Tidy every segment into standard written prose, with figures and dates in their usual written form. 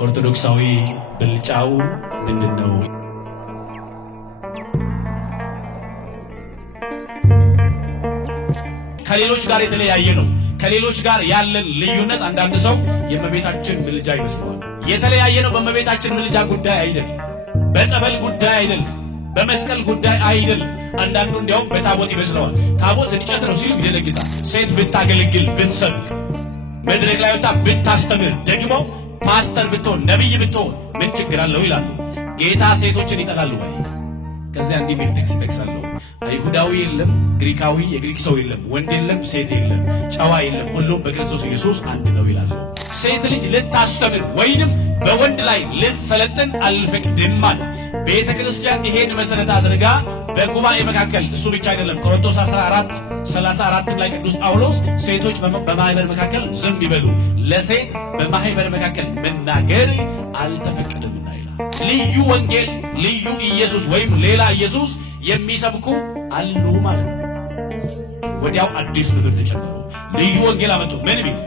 ኦርቶዶክሳዊ ብልጫው ምንድነው? ከሌሎች ጋር የተለያየ ነው። ከሌሎች ጋር ያለን ልዩነት አንዳንድ ሰው የእመቤታችን ምልጃ ይመስለዋል። የተለያየ ነው። በእመቤታችን ምልጃ ጉዳይ አይደል፣ በጸበል ጉዳይ አይደል፣ በመስቀል ጉዳይ አይደል። አንዳንዱ እንዲያውም በታቦት ይመስለዋል። ታቦት እንጨት ነው ሲል ይደነግጣል። ሴት ብታገለግል ብትሰብክ መድረክ ላይ ወጣ ብታስተምር ደግሞ ፓስተር ብትሆን ነብይ ብትሆን ምን ችግር አለው ይላሉ። ጌታ ሴቶችን ይጠላል ወይ? ከዚያ እንዲህ ሜትሪክስ ይጠቅሳለሁ። አይሁዳዊ የለም፣ ግሪካዊ የግሪክ ሰው የለም፣ ወንድ የለም፣ ሴት የለም፣ ጨዋ የለም፣ ሁሉም በክርስቶስ ኢየሱስ አንድ ነው ይላሉ። ሴት ልጅ ልታስተምር ወይንም በወንድ ላይ ልትሰለጥን አልፈቅድም አለ። ቤተ ክርስቲያን ይሄን መሰረት አድርጋ በጉባኤ መካከል እሱ ብቻ አይደለም። ቆሮንቶስ 14:34 ላይ ቅዱስ ጳውሎስ ሴቶች በማህበር መካከል ዝም ይበሉ፣ ለሴት በማህበር መካከል መናገር አልተፈቀደምና ይላል። ልዩ ወንጌል፣ ልዩ ኢየሱስ ወይም ሌላ ኢየሱስ የሚሰብኩ አሉ ማለት ነው። ወዲያው አዲስ ትምህርት ጨመሩ፣ ልዩ ወንጌል አመጡ። ምን ቢል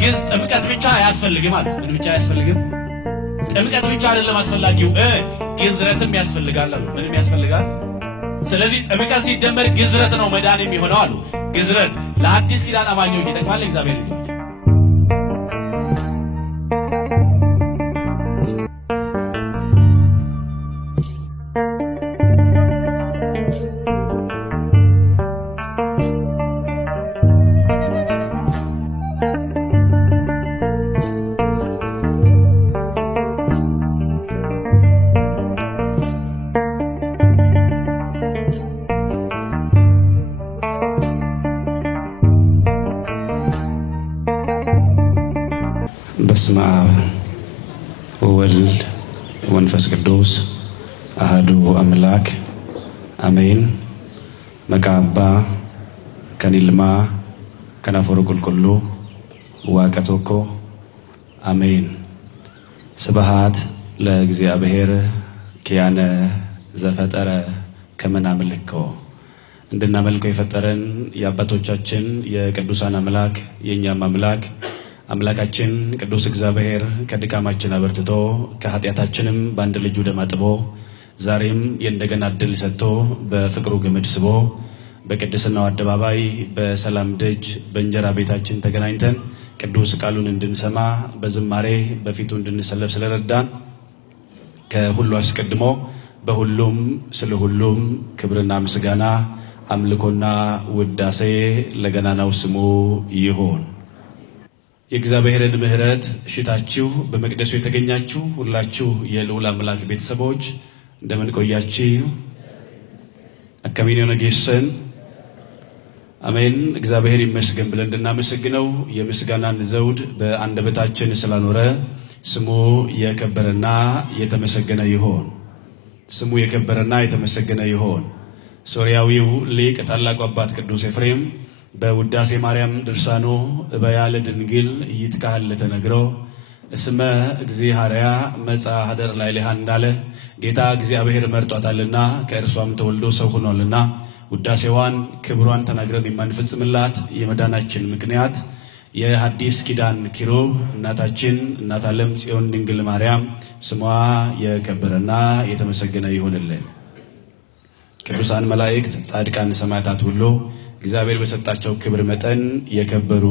ግዝ ጥምቀት ብቻ አያስፈልግም አለ። ምን ብቻ አያስፈልግም? ጥምቀት ብቻ አይደለም አስፈላጊው፣ ግዝረትም ያስፈልጋል አሉ። ምንም ያስፈልጋል? ስለዚህ ጥምቀት ሲደመር ግዝረት ነው መዳን የሚሆነው አሉ። ግዝረት ለአዲስ ኪዳን አማኞች ይጠቅማል። እግዚአብሔር ልጅ በስመ አብ ወወልድ ወመንፈስ ቅዱስ አሐዱ አምላክ አሜን። መቃባ ከኒልማ ከናፈሩ ቁልቁሉ ዋቀቶኮ አሜን። ስብሐት ለእግዚአብሔር ኪያነ ዘፈጠረ ከመናምልኮ። እንድናመልከው የፈጠረን የአባቶቻችን የቅዱሳን አምላክ የኛም አምላክ አምላካችን ቅዱስ እግዚአብሔር ከድካማችን አበርትቶ ከኃጢአታችንም በአንድ ልጁ ደም አጥቦ ዛሬም የእንደገና ዕድል ሰጥቶ በፍቅሩ ገመድ ስቦ በቅድስናው አደባባይ በሰላም ደጅ በእንጀራ ቤታችን ተገናኝተን ቅዱስ ቃሉን እንድንሰማ በዝማሬ በፊቱ እንድንሰለፍ ስለረዳን ከሁሉ አስቀድሞ በሁሉም ስለ ሁሉም ክብርና ምስጋና አምልኮና ውዳሴ ለገናናው ስሙ ይሁን። የእግዚአብሔርን ምሕረት ሽታችሁ በመቅደሱ የተገኛችሁ ሁላችሁ የልዑል አምላክ ቤተሰቦች እንደምን ቆያችሁ? አከሚኔ ነገሰን አሜን። እግዚአብሔር ይመስገን ብለን እንድናመሰግነው የምስጋናን ዘውድ በአንደበታችን ስላኖረ ስሙ የከበረና የተመሰገነ ይሁን። ስሙ የከበረና የተመሰገነ ይሁን። ሶርያዊው ሊቅ ታላቁ አባት ቅዱስ ኤፍሬም በውዳሴ ማርያም ድርሳኖ በያለ ድንግል ይትካል ተነግሮ እስመ እግዚአብሔር መጻ ሀደር ላይ ለሃ እንዳለ ጌታ እግዚአብሔር መርጧታልና ከእርሷም ተወልዶ ሰው ሆኗልና ውዳሴዋን ክብሯን ተናግረን የማንፈጽምላት የመዳናችን ምክንያት የሐዲስ ኪዳን ኪሩብ እናታችን እናት ዓለም ጽዮን ድንግል ማርያም ስሟ የከበረና የተመሰገነ ይሁንልን። ቅዱሳን መላእክት ጻድቃን ሰማዕታት ሁሉ እግዚአብሔር በሰጣቸው ክብር መጠን የከበሩ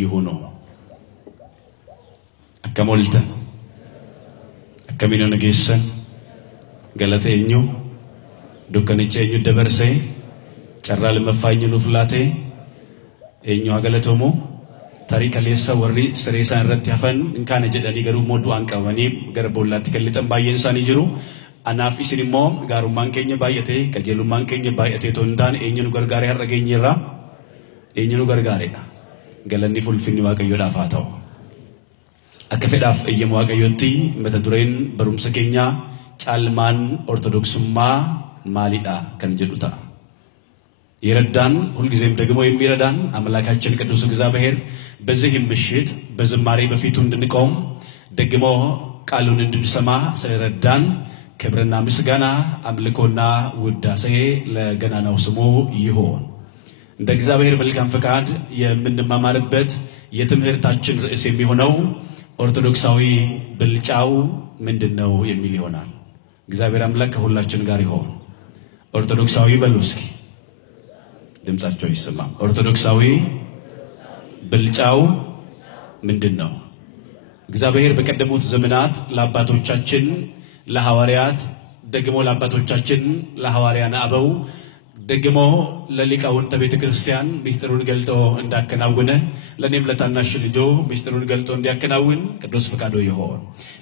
ይሁኑ። አከሞልተ አከሚኖ ነገሰን ገለተኙ ዱከንቼኙ ደበርሴ ጨራል መፋኝ ኑፍላቴ እኙ አገለቶሞ ታሪክ ለሰ ወሪ ስሬሳን ረት ያፈን እንካነ ጀደኒ ገሩ ሞዱ አንቀወኒ ገርቦላት ከልጠን ባየንሳን ይጅሩ አናፍ ኢስኒሞ ጋሩ ማንከኝ ባየቴ ከጀሉ ማንከኝ ባየቴ ቶንታን እኙን ገርጋሪ ያረገኝራ እኙን ገርጋሪና ገለኒ ፉልፊኒ ዋቀዮ ዳፋታው አከፈዳፍ እየም ዋቀዮቲ መተዱሬን በሩምሰከኛ ጫልማን ኦርቶዶክስማ ማሊዳ ከንጀዱታ ይረዳን ሁልጊዜም ደግሞ የሚረዳን አምላካችን ቅዱስ እግዚአብሔር በዚህ ምሽት በዝማሬ በፊቱ እንድንቆም ደግሞ ቃሉን እንድንሰማ ስለረዳን ክብርና ምስጋና አምልኮና ውዳሴ ለገናናው ስሙ ይሁን። እንደ እግዚአብሔር መልካም ፈቃድ የምንማማርበት የትምህርታችን ርዕስ የሚሆነው ኦርቶዶክሳዊ ብልጫው ምንድነው የሚል ይሆናል። እግዚአብሔር አምላክ ከሁላችን ጋር ይሁን። ኦርቶዶክሳዊ በሉ እስኪ ድምጻቸው ይሰማ። ኦርቶዶክሳዊ ብልጫው ምንድነው? እግዚአብሔር በቀደሙት ዘመናት ለአባቶቻችን ለሐዋርያት ደግሞ ለአባቶቻችን ለሐዋርያን አበው ደግሞ ለሊቃውንተ ቤተ ክርስቲያን ሚስጥሩን ገልጦ እንዳከናወነ ለኔም ለታናሽ ልጆ ሚስጥሩን ገልጦ እንዲያከናውን ቅዱስ ፈቃዱ ይሁን።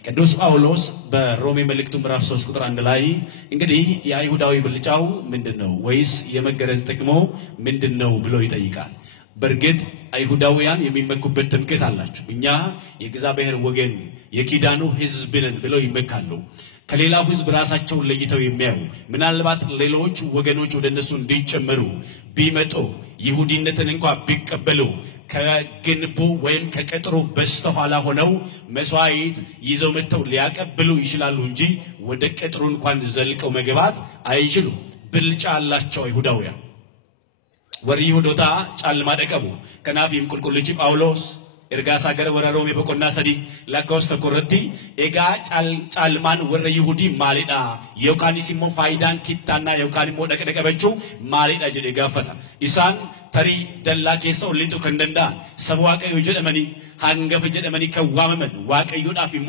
ቅዱስ ጳውሎስ በሮሜ መልእክቱ ምዕራፍ 3 ቁጥር 1 ላይ እንግዲህ የአይሁዳዊ ብልጫው ምንድነው ወይስ የመገረዝ ጥቅሙ ምንድነው ብሎ ይጠይቃል። በርግጥ አይሁዳውያን የሚመኩበት ትምክህት አላቸው። እኛ የእግዚአብሔር ወገን የኪዳኑ ሕዝብ ነን ብለው ይመካሉ። ከሌላው ሕዝብ ራሳቸውን ለይተው የሚያዩ ምናልባት ሌሎች ወገኖች ወደ እነሱ እንዲጨመሩ ቢመጡ ይሁዲነትን እንኳን ቢቀበሉ ከግንቡ ወይም ከቅጥሩ በስተኋላ ሆነው መስዋዕት ይዘው መጥተው ሊያቀብሉ ይችላሉ እንጂ ወደ ቅጥሩ እንኳን ዘልቀው መግባት አይችሉም። ብልጫ አላቸው አይሁዳውያን። ወሪሁዶታ ጫልማ ደቀሙ ከናፊም ቁልቁልጂ ጳውሎስ ኤርጋሳ ገረ ወረ ሮሜ በቆና ሰዲ ለካውስ ተቆረቲ ኤጋ ጫልማን ወረ ይሁዲ ማሊዳ የውካኒሲሞ ፋይዳን ኪታና የውካኒሞ ደቀደቀበቹ ማሊዳ ጀደ ጋፈታ ኢሳን ተሪ ደላ ኬሰው ሊጡ ከንደንዳ ሰብዋቀዩ ጀደመኒ ሃንገፍ ጀደመኒ ከዋመመን ዋቀዩ ዳፊሞ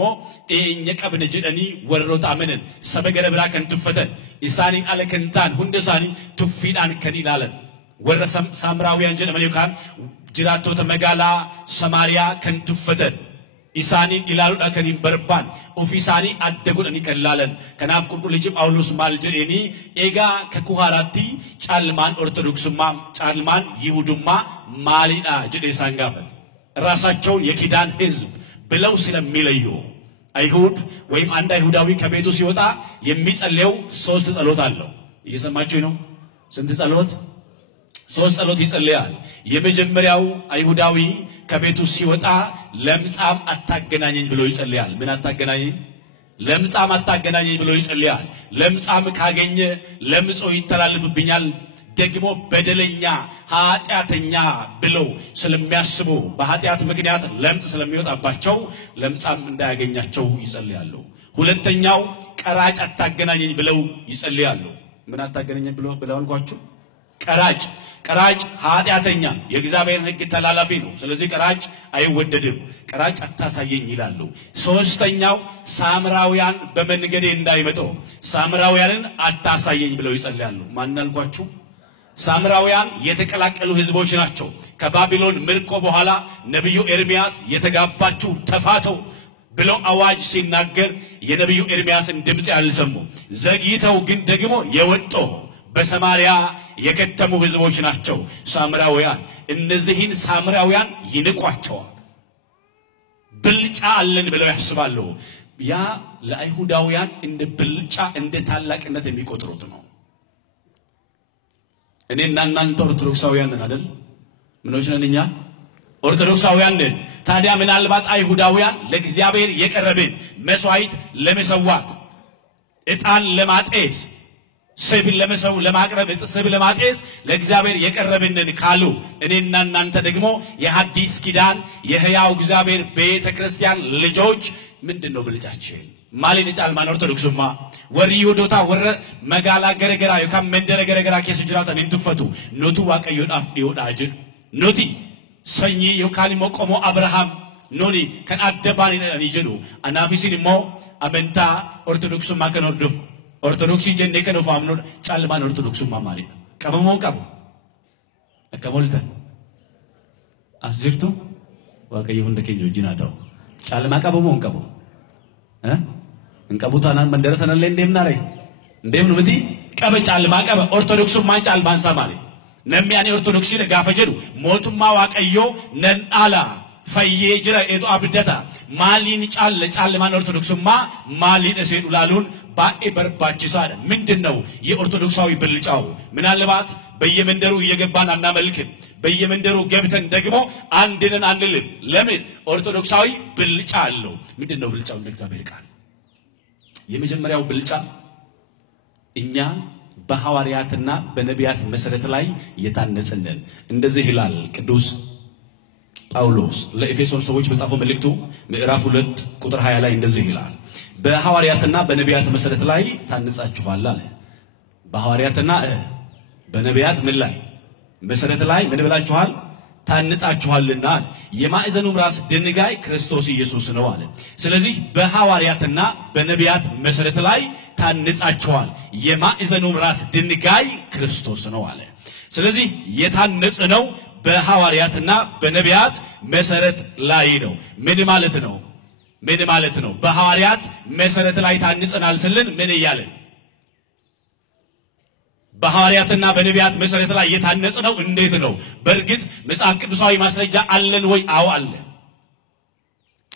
ኤኘ ቀብነ ጀደኒ ወሮታ አመነን ሰበገረ ብራ ከንቱፈተን ኢሳኒ አለከንታን ሁንደሳኒ ቱፊዳን ከኒላለን ወረ ሳምራውያን ጀደመኒ ካን ጅራቶ ተመጋላ ሰማሪያ ከንቱፈተን ኢሳኒ ኢላሉዳ ከኒን በርባን ኦፊሳኒ አደጉን ከላለን ከናፍ ቁልቁልጂ ጳውሎስ ማልጀኔኒ ኤጋ ከኩሃራቲ ጫልማን ኦርቶዶክስማ ጫልማን ይሁዱማ ማሊዳ ጀዴ ሳንጋፈት ራሳቸውን የኪዳን ሕዝብ ብለው ስለሚለዩ አይሁድ ወይም አንድ አይሁዳዊ ከቤቱ ሲወጣ የሚጸልየው 3 ጸሎት አለው። እየሰማችሁ ነው? ስንት ጸሎት? 3 ጸሎት ይጸልያል። የመጀመሪያው አይሁዳዊ ከቤቱ ሲወጣ ለምጻም አታገናኘኝ ብሎ ይጸልያል። ምን አታገናኘኝ? ለምጻም አታገናኘኝ ብሎ ይጸልያል። ለምጻም ካገኘ ለምጾ ይተላለፍብኛል ደግሞ በደለኛ ኃጢአተኛ ብለው ስለሚያስቡ በኃጢአት ምክንያት ለምጽ ስለሚወጣባቸው ለምጻም እንዳያገኛቸው ይጸልያሉ። ሁለተኛው ቀራጭ አታገናኘኝ ብለው ይጸልያሉ። ምን አታገናኘኝ ብለው እንኳችሁ ቀራጭ ኃጢአተኛ የእግዚአብሔር ሕግ ተላላፊ ነው። ስለዚህ ቀራጭ አይወደድም። ቀራጭ አታሳየኝ ይላሉ። ሶስተኛው ሳምራውያን በመንገዴ እንዳይመጡ ሳምራውያንን አታሳየኝ ብለው ይጸልያሉ። ማን አልኳችሁ? ሳምራውያን የተቀላቀሉ ሕዝቦች ናቸው። ከባቢሎን ምርኮ በኋላ ነብዩ ኤርሚያስ የተጋባችሁ ተፋተው ብሎ አዋጅ ሲናገር የነብዩ ኤርሚያስን ድምጽ ያልሰሙ ዘግይተው ግን ደግሞ የወጡ በሰማሪያ የከተሙ ሕዝቦች ናቸው ሳምራውያን። እነዚህን ሳምራውያን ይንቋቸዋል። ብልጫ አለን ብለው ያስባሉ። ያ ለአይሁዳውያን እንደ ብልጫ እንደ ታላቅነት የሚቆጥሩት ነው። እኔና እናንተ ኦርቶዶክሳውያን ነን አይደል? ምኖች ነን እኛ? ኦርቶዶክሳውያን ነን። ታዲያ ምናልባት አይሁዳውያን ለእግዚአብሔር የቀረብን መስዋዕት ለመሰዋት ዕጣን ለማጤስ ሰብል ለመሰው ለማቅረብ ሰብል ለማጤስ ለእግዚአብሔር የቀረብንን ካሉ እኔና እናንተ ደግሞ የሐዲስ ኪዳን የሕያው እግዚአብሔር ቤተ ክርስቲያን ልጆች ምንድነው ብልጫችን? ማሊን ጫልማን ኦርቶዶክስማ ወሪሁዶታ ወረ መጋላ ገረገራ የካም መንደረ ገረገራ ኬስ ጅራታን እንድፈቱ ኖቱ ዋቀዮ ዳፍ ዲዮዳጅ ኖቲ ሰኚ የካሊ መቆሞ አብርሃም ኖኒ ከን አደባኒ ነኒጀዱ አናፊሲን ሞ አመንታ ኦርቶዶክስማ ከኖርዶፍ ኦርቶዶክሲ ጀኔ ከኖ ፋምኖ ጫልማን ኦርቶዶክስማ ማለት ነው። ቀበሞን ቀበ አከሞልተ አስጅርቱ ዋቀዮ እንደከኞ ጅናታው ጫልማ ቀበሞን ቀበ እንቀቡታናን መንደረሰናል እንደምናረይ እንደምን ምቲ ቀበ ጫልማ ቀበ ኦርቶዶክስማ ጫልማን ሰማለ ነሚያኔ ኦርቶዶክሲ ለጋፈጀዱ ሞቱማ ዋቀዮ ነንአላ ፈዬ ጅራ ኤቱ አብደታ ማሊን ጫልማን ኦርቶዶክስማ ማሊን እሰዱ ላሉን ባኤ በርባችሳለ ምንድነው የኦርቶዶክሳዊ ብልጫው? ምናልባት በየመንደሩ እየገባን አናመልክም። በየመንደሩ ገብተን ደግሞ አንድነን አንልም። ለምን? ኦርቶዶክሳዊ ብልጫ አለው። ምንድነው ብልጫው? እንደእግዚአብሔር ቃል የመጀመሪያው ብልጫ እኛ በሐዋርያትና በነቢያት መሰረት ላይ የታነጽነን። እንደዚህ ይላል ቅዱስ ጳውሎስ ለኤፌሶን ሰዎች በጻፈው መልእክቱ ምዕራፍ 2 ቁጥር 20 ላይ እንደዚህ ይላል በሐዋርያትና በነቢያት መሰረት ላይ ታንጻችኋል አለ በሐዋርያትና በነቢያት ምን ላይ መሰረት ላይ ምን ብላችኋል ታንጻችኋልና የማዕዘኑ ራስ ድንጋይ ክርስቶስ ኢየሱስ ነው አለ ስለዚህ በሐዋርያትና በነቢያት መሰረት ላይ ታንጻችኋል የማዕዘኑ ራስ ድንጋይ ክርስቶስ ነው አለ ስለዚህ የታነጽ ነው በሐዋርያትና በነቢያት መሰረት ላይ ነው ምን ማለት ነው በሐዋርያት መሰረት ላይ ታንጸናል ስልን ምን ይያለን በሐዋርያትና በነቢያት መሰረት ላይ የታነጽ ነው እንዴት ነው በእርግጥ መጽሐፍ ቅዱሳዊ ማስረጃ አለን ወይ አዎ አለ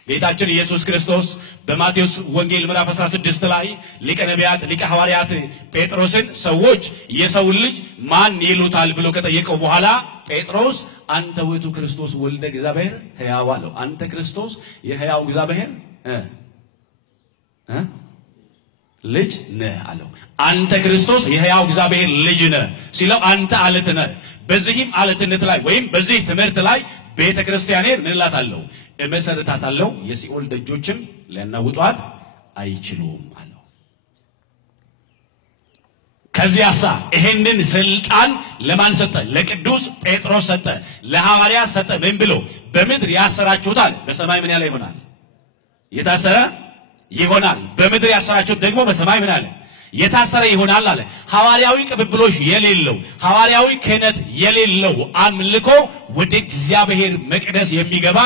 ጌታችን ኢየሱስ ክርስቶስ በማቴዎስ ወንጌል ምዕራፍ 16 ላይ ሊቀ ነቢያት ሊቀ ሐዋርያት ጴጥሮስን ሰዎች የሰው ልጅ ማን ይሉታል ብሎ ከጠየቀው በኋላ ጴጥሮስ አንተ ውእቱ ክርስቶስ ወልደ እግዚአብሔር ሕያው አለው አንተ ክርስቶስ የሕያው እግዚአብሔር ልጅ ነህ አለው አንተ ክርስቶስ የሕያው እግዚአብሔር ልጅ ነህ ሲለው አንተ አለት ነህ በዚህም አለትነት ላይ ወይም በዚህ ትምህርት ላይ ቤተክርስቲያኔን ምን እላታለሁ እመሰርታታለሁ የሲኦል ደጆችም ሊያናውጧት አይችሉም አለው ከዚያሳ ይሄንን ስልጣን ለማን ሰጠ ለቅዱስ ጴጥሮስ ሰጠ ለሐዋርያ ሰጠ ምን ብሎ በምድር ያሰራችሁታል በሰማይ ምን ያለ ይሆናል የታሰረ ይሆናል በምድር ያሰራችሁት ደግሞ በሰማይ ምን አለ የታሰረ ይሆናል አለ ሐዋርያዊ ቅብብሎሽ የሌለው ሐዋርያዊ ክህነት የሌለው አምልኮ ወደ እግዚአብሔር መቅደስ የሚገባ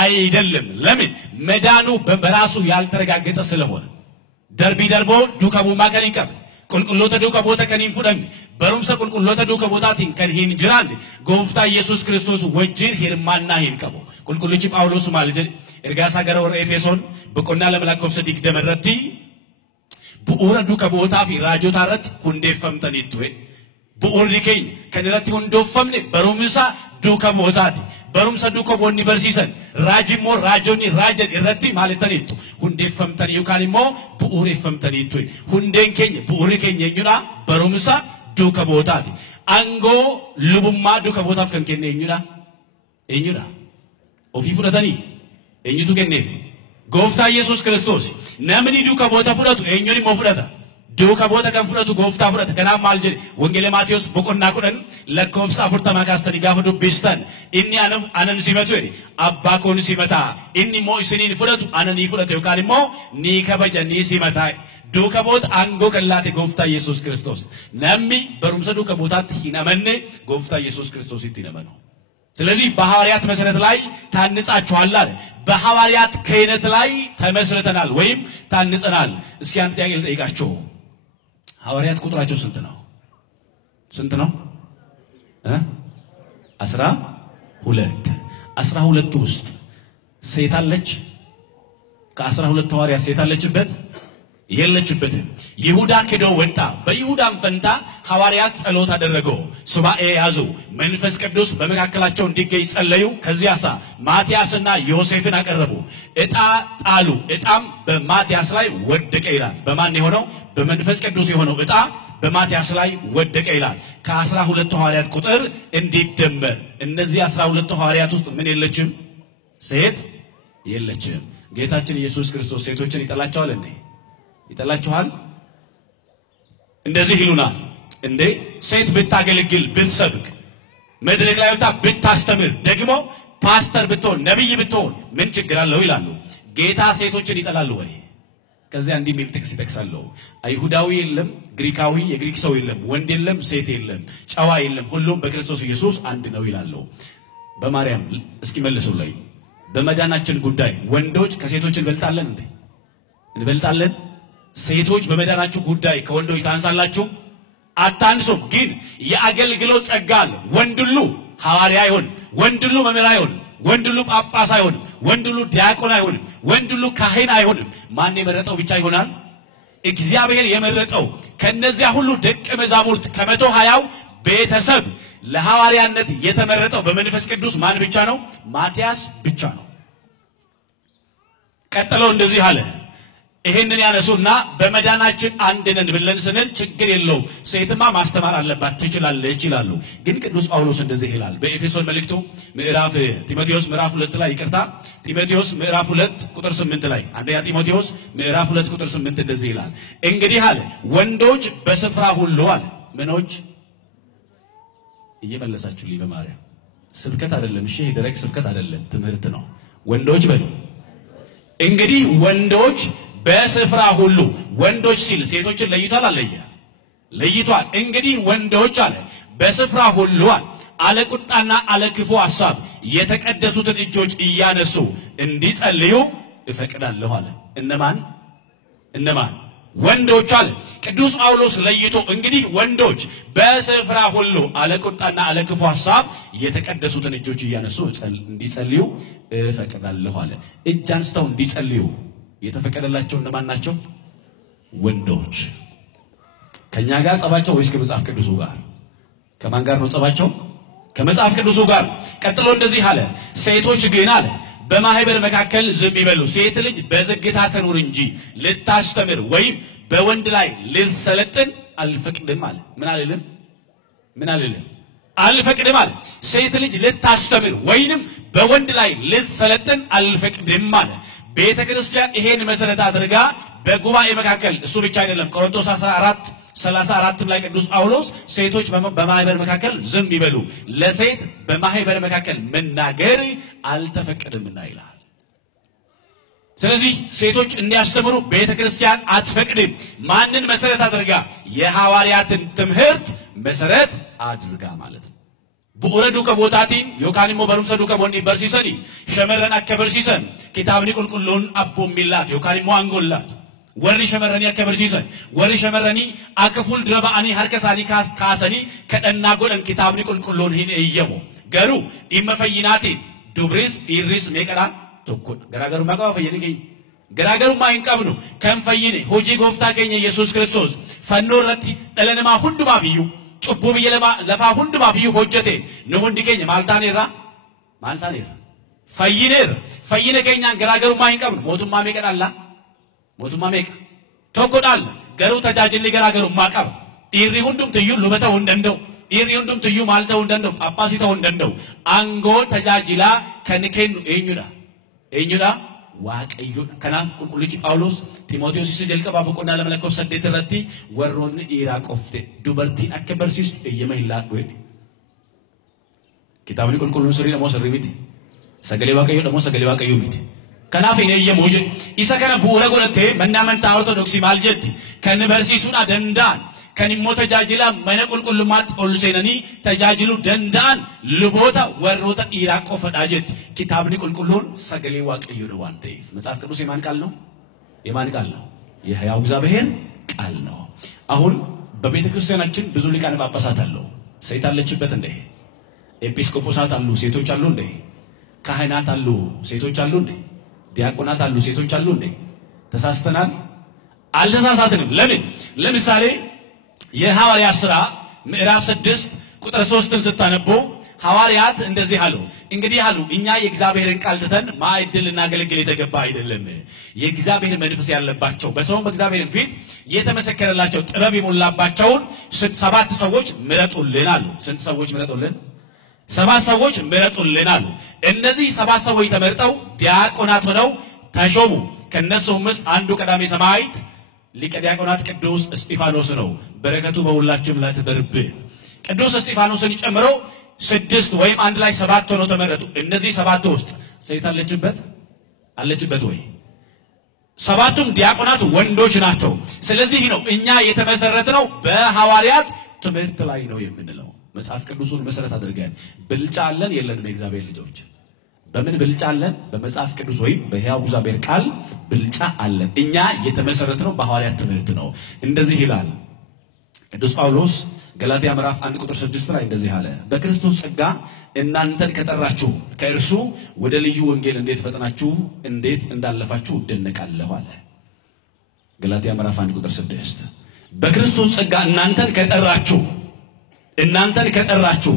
አይደለም ለምን መዳኑ በራሱ ያልተረጋገጠ ስለሆነ ደርቢ ደርቦ ዱከቡ ማከን ይቀብ ቁልቁሎተ ዱከቦ ተከኒን ፉደን በሩምሰ ቁልቁሎተ ዱከቦ ታቲን ከኒን ጅራን ጎፍታ ኢየሱስ ክርስቶስ ወጅር ሂርማና ሂንቀቦ ቁልቁልቺ ጳውሎስ ማለት ኤርጋሳ ገረወር ኤፌሶን በቆና ለመላኮፍ ሰዲቅ ደመረቲ ቡኡረ ዱከቦታ ፊ ራጆታረት ሁንዴፈምተን ይጥዌ ቡኡሪ ከኝ ከነረቲ ሁንዶፈምኔ በሩምሳ ዱከቦታቲ በሩምሳ ዱከቦኒ በርሲሰን ራጂሞ ራጆኒ ራጀን ኢረቲ ማለተን ይጡ ሁንዴፈምተን ይካኒሞ ቡኡሪ ፈምተን ይጥዌ ሁንዴን ከኝ ቡኡሪ ከኝ የኙና በሩምሳ ዱከቦታቲ አንጎ ልቡማ ዱከቦታፍ ከንከነ የኙና ኦፊ ፍረተኒ የኙቱ ከነፍ ጎፍታ ኢየሱስ ክርስቶስ ነምኒ ዱከቦታ ፍረቱ የኙኒ ሞፍረታ ዱከቦታ ከንፍረቱ ጎፍታ ፍረታ ከና ማልጀ ወንጌል ማቴዎስ በቆና ኩደን ለኮፍሳ ፍርታ ማካስተኒ ጋፈዱ ቢስተን ኢኒ አነን ሲመቱ አባኮን ሲመታ ኢኒ ሞይስኒን ፍረቱ አነኒ ፍረቱ ይካኒሞ ኒ ከበጀኒ ሲመታ ዱከቦት አንጎ ከላቴ ጎፍታ ኢየሱስ ክርስቶስ ነሚ በሩምሰ ዱከቦታት ሂነመነ ጎፍታ ኢየሱስ ክርስቶስ ይትነመኑ ስለዚህ በሐዋርያት መሰረት ላይ ታንጻችኋል አለ በሐዋርያት ክህነት ላይ ተመስርተናል ወይም ታንጸናል እስኪ አንተ ጥያቄ ልጠይቃችሁ ሐዋርያት ቁጥራቸው ስንት ነው 12 ውስጥ ሴት አለች ከ12 ሐዋርያት ሴት አለችበት የለችበትም ይሁዳ ከዶ ወጣ በይሁዳም ፈንታ ሐዋርያት ጸሎት አደረገው ሱባኤ ያዙ መንፈስ ቅዱስ በመካከላቸው እንዲገኝ ጸለዩ ከዚያሳ ማቲያስና ዮሴፍን አቀረቡ እጣ ጣሉ እጣም በማቲያስ ላይ ወደቀ ይላል በማን የሆነው በመንፈስ ቅዱስ የሆነው እጣ በማቲያስ ላይ ወደቀ ይላል ከ12 ሐዋርያት ቁጥር እንዲደመር እነዚህ 12 ሐዋርያት ውስጥ ምን የለችም ሴት የለችም ጌታችን ኢየሱስ ክርስቶስ ሴቶችን ይጠላቸዋል እንዴ ይጠላችኋል እንደዚህ ይሉናል እንዴ ሴት ብታገለግል ብትሰብክ መድረክ ላይ ወጣ ብታስተምር ደግሞ ፓስተር ብትሆን ነብይ ብትሆን ምን ችግር አለው ይላሉ ጌታ ሴቶችን ይጠላል ወይ ከዚያ እንዲህ ሚል ጥቅስ ይጠቅሳሉ አይሁዳዊ የለም ግሪካዊ የግሪክ ሰው የለም ወንድ የለም ሴት የለም ጨዋ የለም ሁሉም በክርስቶስ ኢየሱስ አንድ ነው ይላሉ በማርያም እስኪ መልሱልኝ በመዳናችን ጉዳይ ወንዶች ከሴቶች እንበልጣለን ሴቶች በመዳናችሁ ጉዳይ ከወንዶች ታንሳላችሁ አታንሱም ግን የአገልግሎት ጸጋ አለ ወንድሉ ሐዋርያ ይሁን ወንድሉ መምህር ይሁን ወንድሉ ጳጳስ ይሁን ወንድሉ ዲያቆን ይሁን ወንድሉ ካህን ይሁን ማን የመረጠው ብቻ ይሆናል እግዚአብሔር የመረጠው ከነዚያ ሁሉ ደቀ መዛሙርት ከ120 ቤተሰብ ለሐዋርያነት የተመረጠው በመንፈስ ቅዱስ ማን ብቻ ነው ማቲያስ ብቻ ነው ቀጥሎ እንደዚህ አለ ይሄንን ያነሱና በመዳናችን አንድ ነን ብለን ስንል ችግር የለው ሴትማ ማስተማር አለባት ትችላለች ይላሉ። ግን ቅዱስ ጳውሎስ እንደዚህ ይላል በኤፌሶን መልእክቱ ምዕራፍ ጢሞቴዎስ ምዕራፍ 2 ላይ ይቅርታ ጢሞቴዎስ ምዕራፍ 2 ቁጥር 8 ላይ አንደኛ ጢሞቴዎስ ምዕራፍ 2 ቁጥር 8 እንደዚህ ይላል እንግዲህ አለ ወንዶች በስፍራ ሁሉ አለ ምኖች እየመለሳችሁልኝ በማርያም ስብከት አይደለም እሺ ደረቅ ስብከት አይደለም ትምህርት ነው ወንዶች በሉ እንግዲህ ወንዶች በስፍራ ሁሉ ወንዶች ሲል ሴቶችን ለይቷል ለይቷል እንግዲህ ወንዶች አለ በስፍራ ሁሉ አለቁጣና አለክፉ ሐሳብ የተቀደሱትን እጆች እያነሱ እንዲጸልዩ እፈቅዳለሁ አለ እነማን ወንዶች አለ ቅዱስ ጳውሎስ ለይቶ እንግዲህ ወንዶች በስፍራ ሁሉ አለቁጣና አለክፉ ሐሳብ የተቀደሱትን እጆች እያነሱ እንዲጸልዩ እፈቅዳለሁ አለ እጅ አንስተው እንዲጸልዩ የተፈቀደላቸው እነማን ናቸው ወንዶች ከኛ ጋር ጸባቸው ወይስ ከመጽሐፍ ቅዱሱ ጋር ከማን ጋር ነው ጸባቸው ከመጽሐፍ ቅዱሱ ጋር ቀጥሎ እንደዚህ አለ ሴቶች ግን አለ በማህበር መካከል ዝም ይበሉ ሴት ልጅ በዝግታ ትኑር እንጂ ልታስተምር ወይም በወንድ ላይ ልትሰለጥን አልፈቅድም አለ ምን አለልን አልፈቅድም አለ ሴት ልጅ ልታስተምር ወይንም በወንድ ላይ ልትሰለጥን አልፈቅድም አለ ቤተ ክርስቲያን ይሄን መሰረት አድርጋ በጉባኤ መካከል እሱ ብቻ አይደለም ቆሮንቶስ 14:34 ላይ ቅዱስ ጳውሎስ ሴቶች በማህበር መካከል ዝም ይበሉ ለሴት በማህበር መካከል መናገር አልተፈቀደምና ይላል ስለዚህ ሴቶች እንዲያስተምሩ ቤተ ክርስቲያን አትፈቅድም ማንን መሰረት አድርጋ የሐዋርያትን ትምህርት መሰረት አድርጋ ማለት ነው ቡረዱ ከቦታቲን ዮካንሞ በሩምሰዱ ከቦኒ በርሲሰኒ ሸመረን አከበርሲሰን ኪታብኒ ቁልቁሉን አቦ ሚላት ዮካንሞ አንጎላት ወሪ ሸመረኒ አከበርሲሰን ወሪ ሸመረኒ አከፉል ድረባኒ ሐርከሳኒ ካሰኒ ከደና ጎደን ኪታብኒ ቁልቁሉን ሂን እየሞ ገሩ ኢመፈይናቲ ዱብሪስ ኢሪስ ሜቀራን ቶኮ ገራገሩ ማቀባ ፈየኒ ገራገሩ ማይንቀብኑ ከንፈይኒ ሆጂ ጎፍታ ከኘ ኢየሱስ ክርስቶስ ፈኖረቲ ደለነማ ሁንዱ ማፍዩ ጭቡ በየለማ ለፋ ሁንዱ ማፍዩ ሆጀቴ ነው እንዲገኝ ማልታኔራ ፈይነ ከኛን ገራገሩ ማይንቀብኑ ሞቱማ ሜቀዳላ ሞቱማ ሜቀ ቶኮዳል ገሩ ተጃጅሊ ገራገሩ ማቀብ ኢሪ ሁንዱም ትዩ ሉበታው እንደንደው ኢሪ ሁንዱም ትዩ ማልታው እንደንደው ጳጳሲታው እንደንደው አንጎ ተጃጅላ ከንከን ኤኙዳ ዋቀዩ ከናፍ ቁልቁልጂ ጳውሎስ ጢሞቴዎስ ሲጀልቀባ በቆና ለመለኮስ ሰደት ረቲ ወሮን ኢራቆፍቴ ዱበርቲ አከበርሲስ እየመይላ ወይ ኪታብኒ ቁልቁሉን ሱሪ ደሞ ሰርቢት ሰገሌ ዋቀዩ ደሞ ሰገሌ ዋቀዩ ሚት ከናፍ እኔ የሞጀ ኢሳ ከነ ቡረ ጎለቴ መናመንታ ኦርቶዶክሲ ማልጀት ከንበርሲሱና ደንዳን ከኒሞ ተጃጅላ መነ ቁልቁልማት ኦልሴነኒ ተጃጅሉ ደንዳን ልቦታ ወሮታ ኢራቆፈዳ ጀት ኪታብኒ ቁልቁሉን ሰገሌ ዋቀዩ ነው አንተ መጽሐፍ ቅዱስ የማን ቃል ነው የሕያው እግዚአብሔር ቃል ነው አሁን በቤተ ክርስቲያናችን ብዙ ሊቃነ ጳጳሳት አሉ ሴት አለችበት እንደ ኤጲስቆጶሳት አሉ ሴቶች አሉ እንደ ካህናት አሉ ሴቶች አሉ እንደ ዲያቆናት አሉ ሴቶች አሉ እንደ ተሳስተናል አልተሳሳትንም ለምሳሌ የሐዋርያት ሥራ ምዕራፍ 6 ቁጥር 3ን ስታነቡ ሐዋርያት እንደዚህ አሉ እንግዲህ አሉ እኛ የእግዚአብሔርን ቃል ትተን ማዕድል እናገለግል የተገባ አይደለም የእግዚአብሔር መንፈስ ያለባቸው በሰው በእግዚአብሔር ፊት የተመሰከረላቸው ጥበብ ይሞላባቸውን 7 ሰዎች ምረጡልን አሉ ስንት ሰዎች ምረጡልን 7 ሰዎች ምረጡልን አሉ እነዚህ 7 ሰዎች ተመርጠው ዲያቆናት ሆነው ተሾሙ ከነሱም ውስጥ አንዱ ቀዳሜ ሰማዕት ሊቀ ዲያቆናት ቅዱስ እስጢፋኖስ ነው በረከቱ በሁላችንም ላይ ተደርብ ቅዱስ እስጢፋኖስን ጨምሮ 6 ወይም አንድ ላይ 7 ሆነው ተመረጡ እነዚህ 7 ውስጥ ሴት አለችበት ወይ 7ቱም ዲያቆናት ወንዶች ናቸው ስለዚህ ነው እኛ የተመሰረተው በሐዋርያት ትምህርት ላይ ነው የምንለው መጽሐፍ ቅዱስን መሰረት አድርገን ብልጫ አለን የለንም የእግዚአብሔር ልጆች በምን ብልጫ አለን በመጽሐፍ ቅዱስ ወይ በሕያው እግዚአብሔር ቃል ብልጫ አለን እኛ የተመሰረተው በሐዋርያት ትምህርት ነው እንደዚህ ይላል ቅዱስ ጳውሎስ ገላትያ ምዕራፍ 1 ቁጥር 6 ላይ እንደዚህ አለ በክርስቶስ ጸጋ እናንተን ከጠራችሁ ከእርሱ ወደ ልዩ ወንጌል እንዴት ፈጥናችሁ እንዴት እንዳለፋችሁ ደነቃለሁ አለ ገላትያ ምዕራፍ 1 ቁጥር 6 በክርስቶስ ጸጋ እናንተን ከጠራችሁ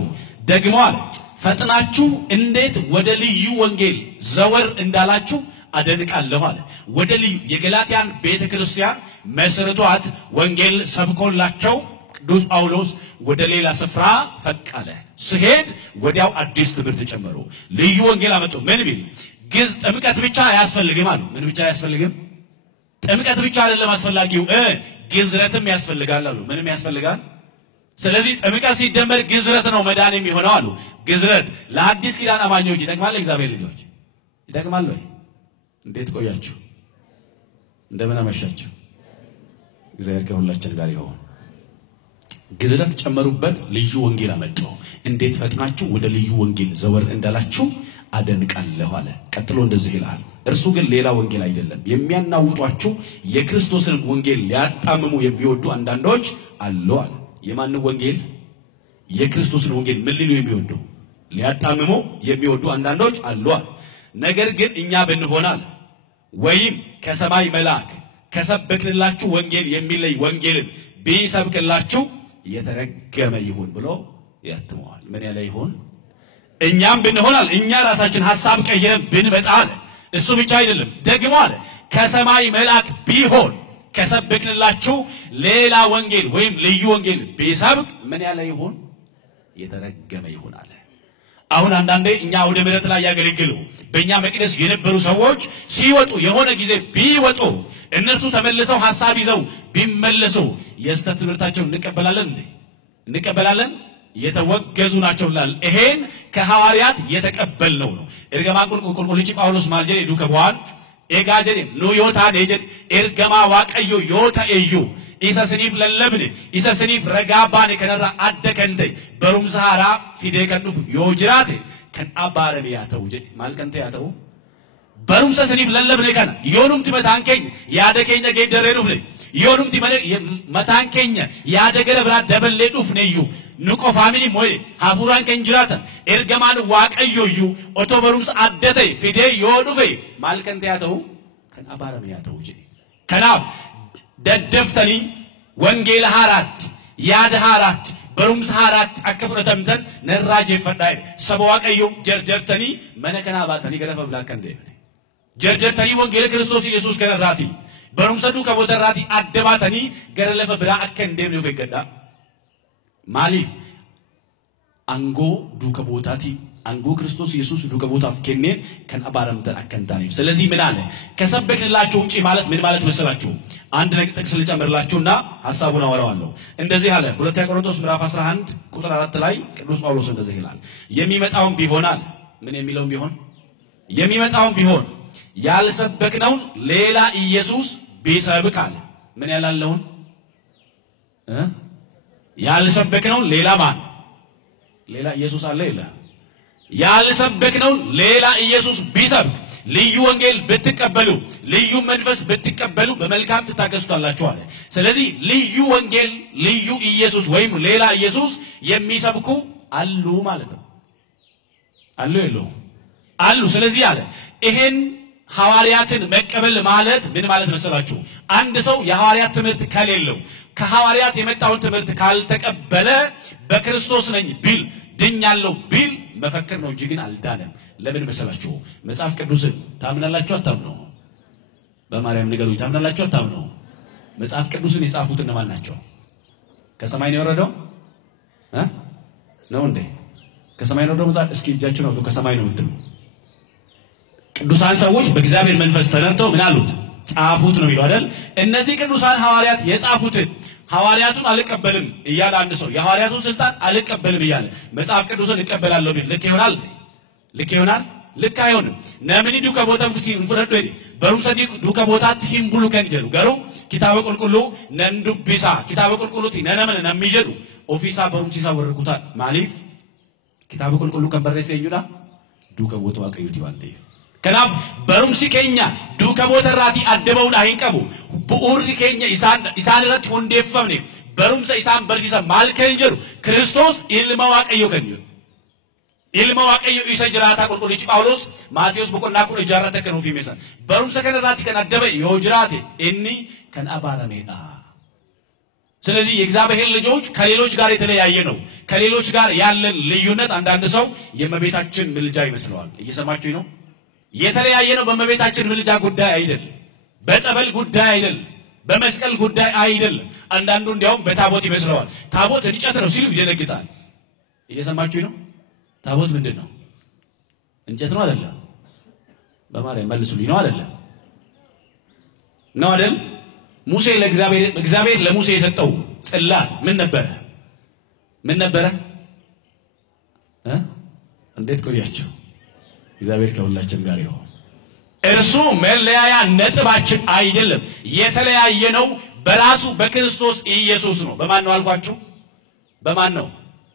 ደግሞ አለ ፈጥናችሁ እንዴት ወደ ልዩ ወንጌል ዘወር እንዳላችሁ አደንቃለሁ አለ። ወደ ልዩ የገላትያን ቤተክርስቲያን መስርቷት ወንጌል ሰብኮላቸው ቅዱስ ጳውሎስ ወደ ሌላ ስፍራ ፈቃለ ሲሄድ ወዲያው አዲስ ትምህርት ጨመሩ። ልዩ ወንጌል አመጡ። ምን ቢል ግዝ ጥምቀት ብቻ አያስፈልግም አሉ። ምን ብቻ አያስፈልግም? ጥምቀት ብቻ አይደለም አስፈላጊው ግዝረትም ያስፈልጋል አሉ። ምንም ያስፈልጋል? ስለዚህ ጥምቀት ሲደመር ግዝረት ነው መዳን የሚሆነው አሉ። ግዝረት ለአዲስ ኪዳን አማኞች ይጠቅማል? እግዚአብሔር ልጆች ይጠቅማል ወይ? እንዴት ቆያችሁ? እንደምን አመሻችሁ? እግዚአብሔር ከሁላችን ጋር ይሁን። ግዝረት ጨመሩበት፣ ልዩ ወንጌል አመጡ። እንዴት ፈጥናችሁ ወደ ልዩ ወንጌል ዘወር እንዳላችሁ አደንቃለሁ አለ። ቀጥሎ እንደዚህ ይላል፣ እርሱ ግን ሌላ ወንጌል አይደለም። የሚያናውጧችሁ የክርስቶስን ወንጌል ሊያጣምሙ የሚወዱ አንዳንዶች አሉ አለ። የማንን ወንጌል? የክርስቶስን ወንጌል ምን ሊሉ የሚወዱ? ሊያጣምሙ የሚወዱ አንዳንዶች አሉ አለ። ነገር ግን እኛ ብንሆናል ወይም ከሰማይ መልአክ ከሰበክንላችሁ ወንጌል የሚለይ ወንጌልን ቢሰብክላችሁ የተረገመ ይሁን ብሎ ያትመዋል። ምን ያለ ይሁን? እኛም ብንሆናል እኛ ራሳችን ሐሳብ ቀይረን ብንመጣል እሱ ብቻ አይደለም ደግሞ አለ ከሰማይ መልአክ ቢሆን ከሰበክንላችሁ ሌላ ወንጌል ወይም ልዩ ወንጌል ቢሰብክ ምን ያለ ይሁን? የተረገመ ይሁን አለ። አሁን አንዳንዴ እኛ ወደ ምሕረት ላይ ያገለግሉ በእኛ መቅደስ የነበሩ ሰዎች ሲወጡ የሆነ ጊዜ ቢወጡ እነርሱ ተመልሰው ሐሳብ ይዘው ቢመለሱ የስተት ትምህርታቸውን እንቀበላለን እንዴ? እንቀበላለን? የተወገዙ ናቸው ይላል። ይሄን ከሐዋርያት የተቀበልነው ነው። ኤርገማ ቁልቁልቁልጭ ጳውሎስ ማልጀ ሄዱ ከበዋል ኤጋጀኔ ኖ ዮታ ነጀ ኤርገማ ዋቀዮ ዮታ እዩ ኢሰስኒፍ ለለብን ኢሰስኒፍ ረጋባን ከነራ አደከንደ በሩምሳራ ፊዴ ከንፉ ዮጅራቴ ከአባረን ያተው ጀ ማልከንተ ያተው በሩምሳ ስኒፍ ለለብን ከና ዮኑም ትመታንከኝ ያደከኛ ገደረኑፍ ለይ ዮኑም ትመታንከኝ ያደገረ ብራ ደበሌ ዱፍ ነዩ ንቆፋሚኒ ሞይ ሀፉራን ከንጅራታ ኤርገማን ዋቀዮዩ ኦቶበሩምስ አደተይ ፊዴ ዮዱፌ ማልከንተ ያተው ከአባረን ያተው ጀ ከናፍ ደደፍተኒ ወንጌል ሃራት ያድ ሃራት በሩምስ ሃራት አከፍረተምተን ነራጄ ፈዳይ ሰበዋቀዩ ጀርጀርተኒ መነከና ባተኒ ገለፈ ብላከንደ ጀርጀርተኒ ወንጌል ክርስቶስ ኢየሱስ ከነራቲ በሩምሰዱ ከቦተራቲ አደባተኒ ገረለፈ ብላ አከንደ ነው ፈቀዳ ማሊፍ አንጎ ዱከ ቦታቲ አንጎ ክርስቶስ ኢየሱስ ዱከ ቦታ ፍከኔ ከናባረምተን አከንታኒ ስለዚህ ምን አለ ከሰበክንላችሁ ውጪ ማለት ምን ማለት መሰላችሁ? አንድ ነገር ጥቅስ ልጨምርላችሁና ሐሳቡን አወራዋለሁ። እንደዚህ አለ ሁለተኛ ቆሮንቶስ ምዕራፍ 11 ቁጥር 4 ላይ ቅዱስ ጳውሎስ እንደዚህ ይላል፣ የሚመጣውን ቢሆናል ምን የሚለውን ቢሆን የሚመጣውን ቢሆን ያልሰበክነውን ሌላ ኢየሱስ ቢሰብክ አለ። ምን ያላለውን ያልሰበክነውን ሌላ ማን? ሌላ ኢየሱስ አለ ይላል። ያልሰበክነውን ሌላ ኢየሱስ ቢሰብክ ልዩ ወንጌል ብትቀበሉ ልዩ መንፈስ ብትቀበሉ በመልካም ትታገሱታላችሁ አለ። ስለዚህ ልዩ ወንጌል ልዩ ኢየሱስ ወይም ሌላ ኢየሱስ የሚሰብኩ አሉ ማለት ነው። አሉ የለው አሉ። ስለዚህ አለ ይሄን ሐዋርያትን መቀበል ማለት ምን ማለት መሰላችሁ? አንድ ሰው የሐዋርያት ትምህርት ከሌለው ከሐዋርያት የመጣውን ትምህርት ካልተቀበለ በክርስቶስ ነኝ ቢል ድኛለሁ ቢል መፈክር ነው እንጂ ግን አልዳነም። ለምን መሰላችሁ? መጽሐፍ ቅዱስን ታምናላችሁ አታምኑ? በማርያም ንገሩኝ፣ ታምናላችሁ አታምኑ? መጽሐፍ ቅዱስን የጻፉት እነማን ናቸው? ከሰማይ ነው የወረደው ነው እንዴ? ከሰማይ ነው የወረደው መጽሐፍ? እስኪ እጃችሁ ነው ከሰማይ ነው የምትሉ ቅዱሳን ሰዎች በእግዚአብሔር መንፈስ ተነርተው ምን አሉት? ጻፉት ነው የሚለው አይደል? እነዚህ ቅዱሳን ሐዋርያት የጻፉትን ሐዋርያቱን አልቀበልም እያለ አንድ ሰው የሐዋርያቱን ስልጣን አልቀበልም እያለ መጽሐፍ ቅዱስን እቀበላለሁ ቢል ልክ ይሆናል? ልክ ይሆናል? ልክ አይሆንም። ነምን ዱከ ቦታ ፍረዶ ይዲ በሩምሰዲ ዱከ ቦታ ትሂምቡሉ ከንጀሩ ገሩ ኪታበ ቁልቁሉ ነንዱቢሳ ኪታበ ቁልቁሉቲ ነነመነ ነሚጀዱ ኦፊሳ በሩምሲሳ ወርቁታ ማሊፍ ኪታበ ቁልቁሉ ከበረሰ ይዩዳ ዱከ ቦታ ዋቀዩቲ ዋንዴ ከናፍ በሩምሲ ከኛ ዱከ ቦታ ራቲ አደበውን አይንቀቡ ቡኡሪ ከኛ ኢሳን ረት ወንዴፈምኔ በሩምሰ ኢሳን በርሲሳ ማልከንጀሩ ክርስቶስ ኢልማዋቀዩ ከንዩ ኢልማዋቀዩ ኢሰጅራታ ቁልቁልጭ ጳውሎስ ማቴዎስ በቆና ኩን ጃራተ ከኖፊ መሰን በሩምሰ ከነራቲ ከናደበ ዮጅራቴ እኒ ከናባራሜዳ ስለዚህ የእግዚአብሔር ልጆች ከሌሎች ጋር የተለያየ ነው። ከሌሎች ጋር ያለን ልዩነት አንዳንድ ሰው የእመቤታችን ምልጃ ይመስለዋል። እየሰማችሁ ነው? የተለያየ ነው በመቤታችን ምልጃ ጉዳይ አይደለም በጸበል ጉዳይ አይደለም በመስቀል ጉዳይ አይደለም አንዳንዱ እንዲያውም በታቦት ይመስለዋል ታቦት እንጨት ነው ሲሉ ይደነግጣል እየሰማችሁ ነው ታቦት ምንድነው እንጨት ነው አይደለም በማርያም መልሱልኝ ነው አይደለም ነው አይደል ሙሴ ለእግዚአብሔር ለሙሴ የሰጠው ጽላት ምን ነበረ እንዴት ቆያችሁ እግዚአብሔር ከሁላችን ጋር ይሁን እርሱ መለያያ ነጥባችን አይደለም የተለያየ ነው በራሱ በክርስቶስ ኢየሱስ ነው በማን ነው አልኳችሁ በማን ነው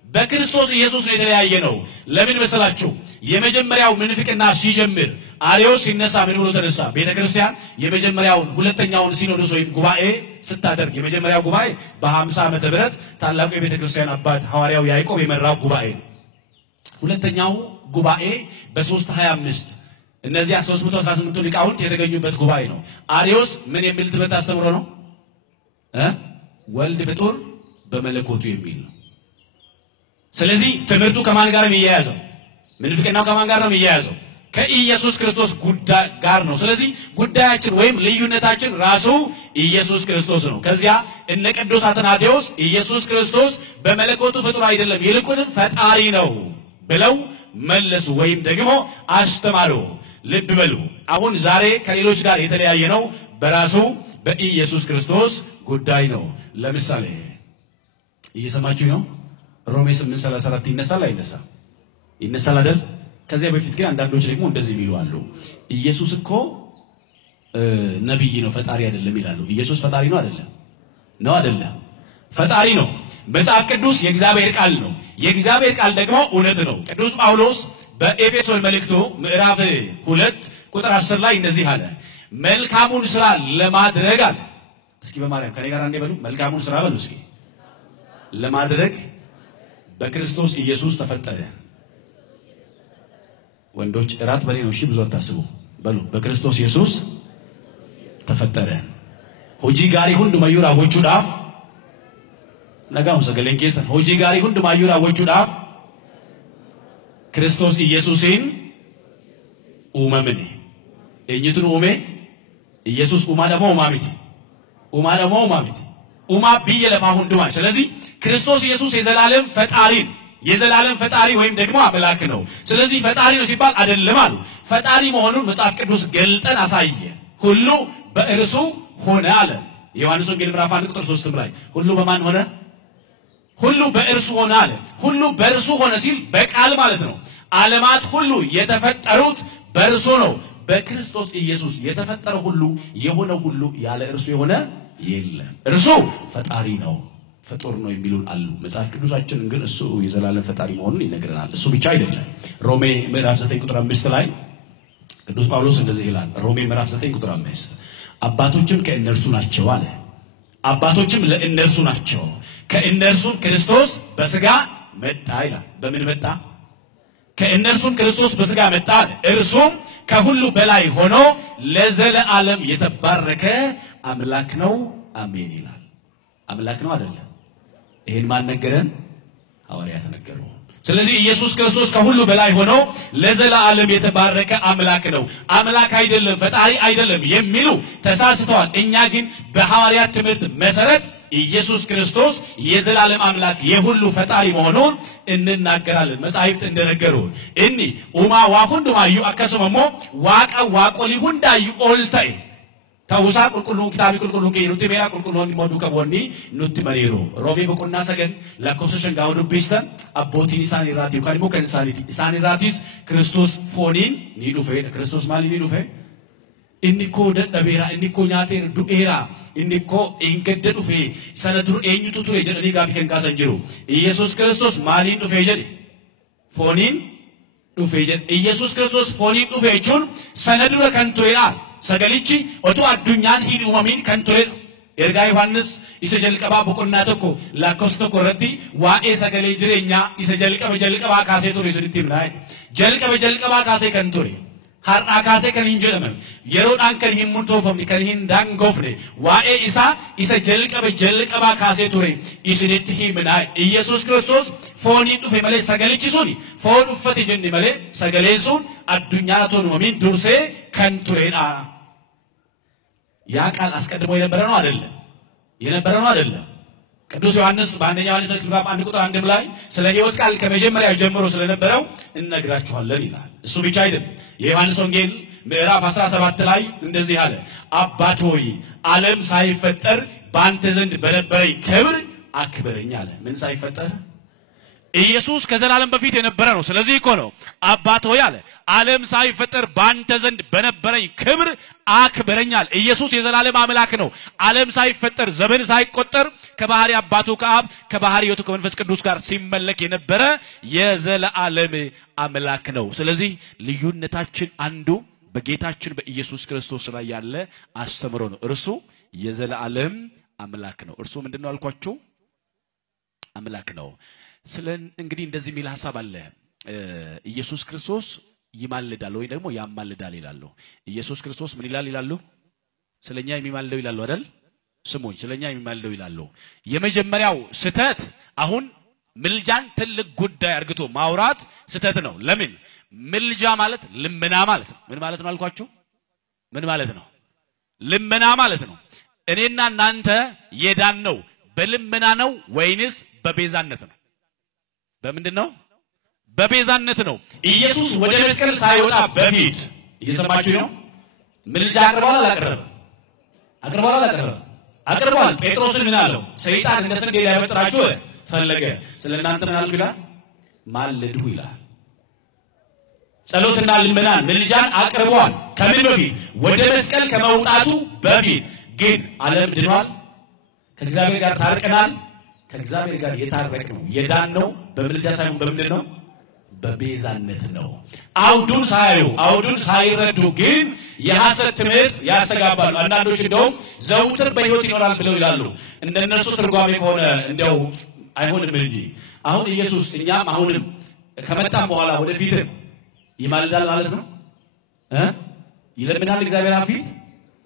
በክርስቶስ ኢየሱስ ነው የተለያየ ነው ለምን መሰላችሁ የመጀመሪያው ምንፍቅና ሲጀምር አርዮስ ሲነሳ ምን ብሎ ተነሳ ቤተክርስቲያን የመጀመሪያውን ሁለተኛውን ሲኖዶስ ወይም ጉባኤ ስታደርግ የመጀመሪያው ጉባኤ በ50 ዓመተ ምህረት ታላቁ የቤተክርስቲያን አባት ሐዋርያው ያዕቆብ የመራው ጉባኤ ሁለተኛው ጉባኤ በ325 እነዚያ 318 ሊቃውንት የተገኙበት ጉባኤ ነው አርዮስ ምን የሚል ትምህርት አስተምሮ ነው ወልድ ፍጡር በመለኮቱ የሚል ነው ስለዚህ ትምህርቱ ከማን ጋር ነው የሚያያዘው ምንፍቅናው ከማን ጋር ነው የሚያያዘው ከኢየሱስ ክርስቶስ ጉዳይ ጋር ነው ስለዚህ ጉዳያችን ወይም ልዩነታችን ራሱ ኢየሱስ ክርስቶስ ነው ከዚያ እነ ቅዱስ አትናቴዎስ ኢየሱስ ክርስቶስ በመለኮቱ ፍጡር አይደለም ይልቁንም ፈጣሪ ነው ብለው መለሱ ወይም ደግሞ አስተማሩ ልብ በሉ አሁን ዛሬ ከሌሎች ጋር የተለያየ ነው በራሱ በኢየሱስ ክርስቶስ ጉዳይ ነው ለምሳሌ እየሰማችሁ ነው ሮሜ 8:34 ይነሳል አይደል ከዚያ በፊት ግን አንዳንዶች ደግሞ እንደዚህ የሚሉ አሉ ኢየሱስ እኮ ነብይ ነው ፈጣሪ አይደለም ይላሉ ኢየሱስ ፈጣሪ ነው አይደለም ፈጣሪ ነው መጽሐፍ ቅዱስ የእግዚአብሔር ቃል ነው የእግዚአብሔር ቃል ደግሞ እውነት ነው ቅዱስ ጳውሎስ በኤፌሶን መልእክቱ ምዕራፍ 2 ቁጥር 10 ላይ እንደዚህ አለ መልካሙን ሥራ ለማድረግ አለ እስኪ በማርያም ከኔ ጋር እንደበሉ መልካሙን ሥራ በሉ እስኪ ለማድረግ በክርስቶስ ኢየሱስ ተፈጠረ ወንዶች እራት በኔ ነው እሺ ብዙ አታስቡ በሉ በክርስቶስ ኢየሱስ ተፈጠረ ሆጂ ጋሪ ሁንዱ ማዩራ ወቹ ዳፍ ነጋው ሰገለን ኬሰ ሆጂ ጋሪ ሁንዱ ማዩራ ወቹ ዳፍ ክርስቶስ ኢየሱስን ኡመምኒ እኝቱን ኡሜ ኢየሱስ ኡማ ደግሞ ኡማሚቲ ኡማ ቢየ ለፋ ሁንዱማ ስለዚህ ክርስቶስ ኢየሱስ የዘላለም ፈጣሪ ወይም ደግሞ አምላክ ነው ስለዚህ ፈጣሪ ነው ሲባል አይደለም አሉ ፈጣሪ መሆኑን መጽሐፍ ቅዱስ ገልጠን አሳየ ሁሉ በእርሱ ሆነ አለ ዮሐንስ ወንጌል ምዕራፍ 1 ቁጥር 3 ላይ ሁሉ በማን ሆነ ሁሉ በእርሱ ሆነ አለ ሁሉ በእርሱ ሆነ ሲል በቃል ማለት ነው ዓለማት ሁሉ የተፈጠሩት በእርሱ ነው በክርስቶስ ኢየሱስ የተፈጠረ ሁሉ የሆነ ሁሉ ያለ እርሱ የሆነ የለም እርሱ ፈጣሪ ነው ፍጡር ነው የሚሉን አሉ መጽሐፍ ቅዱሳችን ግን እሱ የዘላለም ፈጣሪ መሆኑን ይነግረናል እሱ ብቻ አይደለም ሮሜ ምዕራፍ 9 ቁጥር 5 ላይ ቅዱስ ጳውሎስ እንደዚህ ይላል ሮሜ ምዕራፍ 9 ቁጥር 5 አባቶችም ከእነርሱ ናቸው አለ አባቶችም ለእነርሱ ናቸው ከእነርሱም ክርስቶስ በስጋ መጣ ይላል በምን መጣ ከእነርሱም ክርስቶስ በስጋ መጣ እርሱም ከሁሉ በላይ ሆኖ ለዘለዓለም የተባረከ አምላክ ነው አሜን ይላል አምላክ ነው አይደለም ይሄን ማን ነገረን ሐዋርያት ነገሩ ስለዚህ ኢየሱስ ክርስቶስ ከሁሉ በላይ ሆኖ ለዘለዓለም የተባረከ አምላክ ነው አምላክ አይደለም ፈጣሪ አይደለም የሚሉ ተሳስተዋል እኛ ግን በሐዋርያት ትምህርት መሰረት ኢየሱስ ክርስቶስ የዘላለም አምላክ የሁሉ ፈጣሪ መሆኑን እንናገራለን መጻሕፍት እንደነገሩ እኒ ኡማ ዋሁንዱ ማዩ አከሰመሞ ዋቆሊ ሁንዳዩ ኦልታይ ታውሳ ቁልቁሉ ኪታቢ ቁልቁሉ ከይሩት ሜራ ቁልቁሉን ሞዱ ከቦኒ ኑት መሪሮ ሮሜ በቁና ሰገን ለኮሰሽን ጋውዱ ቢስተን አቦቲን ኢሳኒ ራቲ ካሊሞ ከኢሳኒ ራቲስ ክርስቶስ ፎኒን ኒዱፌ ክርስቶስ ማሊ ኒዱፌ ኢኒኮ ደደቤራ ኢኒኮ ኛቴር ዱኤራ ኢኒኮ ኢንገደዱፌ ሰነዱር ኤኝቱ ቱሬ ጀደኒ ጋፊ ከንካሰን ጅሩ ኢየሱስ ክርስቶስ ማሊ ዱፌ ጀዲ ፎኒን ዱፌ ጀዲ ኢየሱስ ክርስቶስ ፎኒን ዱፌ ጁን ሰነዱር ከንቶይራ ሰገሊቺ ኦቶ አዱኛን ሂድ ኡማሚን ከንቶይራ ኤርጋ ዮሐንስ ኢሰጀልቀባ በቆና ተኮ ላኮስቶ ኮረቲ ዋኤ ሰገሌ ጅሬኛ ኢሰጀልቀባ ካሴ ቱሬ ስድቲም ናይ ጀልቀባ ካሴ ከንቶሪ har'a kaasee kan hin jedhamne yeroodhaan kan hin murtoofamne kan hin daangofne waa'ee isa jalqaba kaasee ture isinitti himna Yesuus Kiristoos fooniin dhufe malee sagalichi suni foon uffate jenne malee sagaleen sun addunyaa toonumamin dursee kan turedha ያ ቃል አስቀድሞ የነበረ ነው አይደለም ቅዱስ ዮሐንስ በአንደኛ ዮሐንስ ምዕራፍ 1 ቁጥር 1 ላይ ስለ ሕይወት ቃል ከመጀመሪያ ጀምሮ ስለነበረው እንነግራችኋለን ይላል እሱ ብቻ አይደለም የዮሐንስ ወንጌል ምዕራፍ 17 ላይ እንደዚህ አለ አባት ሆይ ዓለም ሳይፈጠር በአንተ ዘንድ በነበረኝ ክብር አክብረኝ አለ ምን ሳይፈጠር ኢየሱስ ከዘላለም በፊት የነበረ ነው ስለዚህ እኮ ነው አባት ሆይ አለ ዓለም ሳይፈጠር በአንተ ዘንድ በነበረኝ ክብር አክብረኛል ኢየሱስ የዘላለም አምላክ ነው ዓለም ሳይፈጠር ዘመን ሳይቆጠር ከባህሪ አባቱ ከአብ ከባህሪ ሕይወቱ ከመንፈስ ቅዱስ ጋር ሲመለክ የነበረ የዘላለም አምላክ ነው ስለዚህ ልዩነታችን አንዱ በጌታችን በኢየሱስ ክርስቶስ ላይ ያለ አስተምሮ ነው እርሱ የዘላለም አምላክ ነው እርሱ ምንድነው አልኳችሁ አምላክ ነው ስለን እንግዲህ እንደዚህ ሚል ሐሳብ አለ ኢየሱስ ክርስቶስ ይማልዳል ወይ ደግሞ ያማልዳል ይላሉ ኢየሱስ ክርስቶስ ምን ይላሉ ስለኛ የሚማልደው ይላሉ አይደል ስሙኝ ስለኛ የሚማልደው ይላሉ የመጀመሪያው ስተት አሁን ምልጃን ትልቅ ጉዳይ አርግቶ ማውራት ስተት ነው ለምን ምልጃ ማለት ልመና ማለት ነው ምን ማለት ነው አልኳችሁ ምን ማለት ነው ልመና ማለት ነው እኔና እናንተ የዳን ነው በልመና ነው ወይንስ በቤዛነት ነው በምንድነው በቤዛነት ነው ኢየሱስ ወደ መስቀል ሳይወጣ በፊት እየሰማችሁ ነው ምልጃ አቅርቧል ጴጥሮስን ምን አለው ሰይጣን እንደ ስንዴ ሊያበጥራችሁ ፈለገ ስለናንተ ምን አልኩ ይላል ማልድሁ ይላል ጸሎትና ልመና ምልጃን አቅርቧል ከምን በፊት ወደ መስቀል ከመውጣቱ በፊት ግን ዓለም ድኗል ከእግዚአብሔር ጋር ታርቀናል ከእግዚአብሔር ጋር የታረቅነው የዳነው በምልጃ ሳይሆን በምንድነው በቤዛነት ነው አውዱን ሳይረዱ ግን የሐሰት ትምህርት ያስተጋባሉ አንዳንዶች እንደውም ዘውትር በሕይወት ይኖራል ብለው ይላሉ እንደነሱ ትርጓሜ ከሆነ እንደው አይሆንም እንጂ አሁን ኢየሱስ እኛም አሁንም ከመጣም በኋላ ወደፊት ይማልዳል ማለት ነው ይለምናል እግዚአብሔር አፊት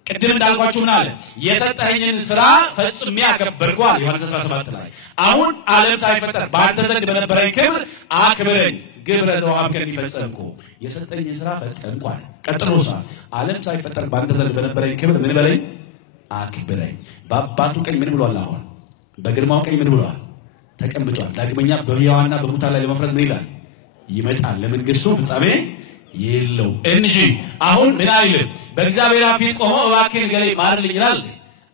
ቅድም እንዳልኳችሁ ምን አለ የሰጠኸኝን ስራ ፈጽሜ አከበርኳል ዮሐንስ 17 ላይ አሁን ዓለም ሳይፈጠር በአንተ ዘንድ በነበረኝ ክብር አክብረኝ ግብረ ዘወሀብ ከሚፈጸምኩ የሰጠኸኝን ስራ ፈጸምኳል ቀጥሎሳ ዓለም ሳይፈጠር በአንተ ዘንድ በነበረኝ ክብር ምን በለኝ አክብረኝ በአባቱ ቀኝ ምን ብሏል አሁን በግርማው ቀኝ ምን ብሏል ተቀምጧል ዳግመኛ በሕያዋንና በሙታን ላይ ለመፍረድ ምን ይላል ይመጣል ለመንግስቱ ፍጻሜ የለው እንጂ አሁን ምን አይልም በእግዚአብሔር ፊት ቆሞ እባክህን ገሌ ማርልኝ ይላል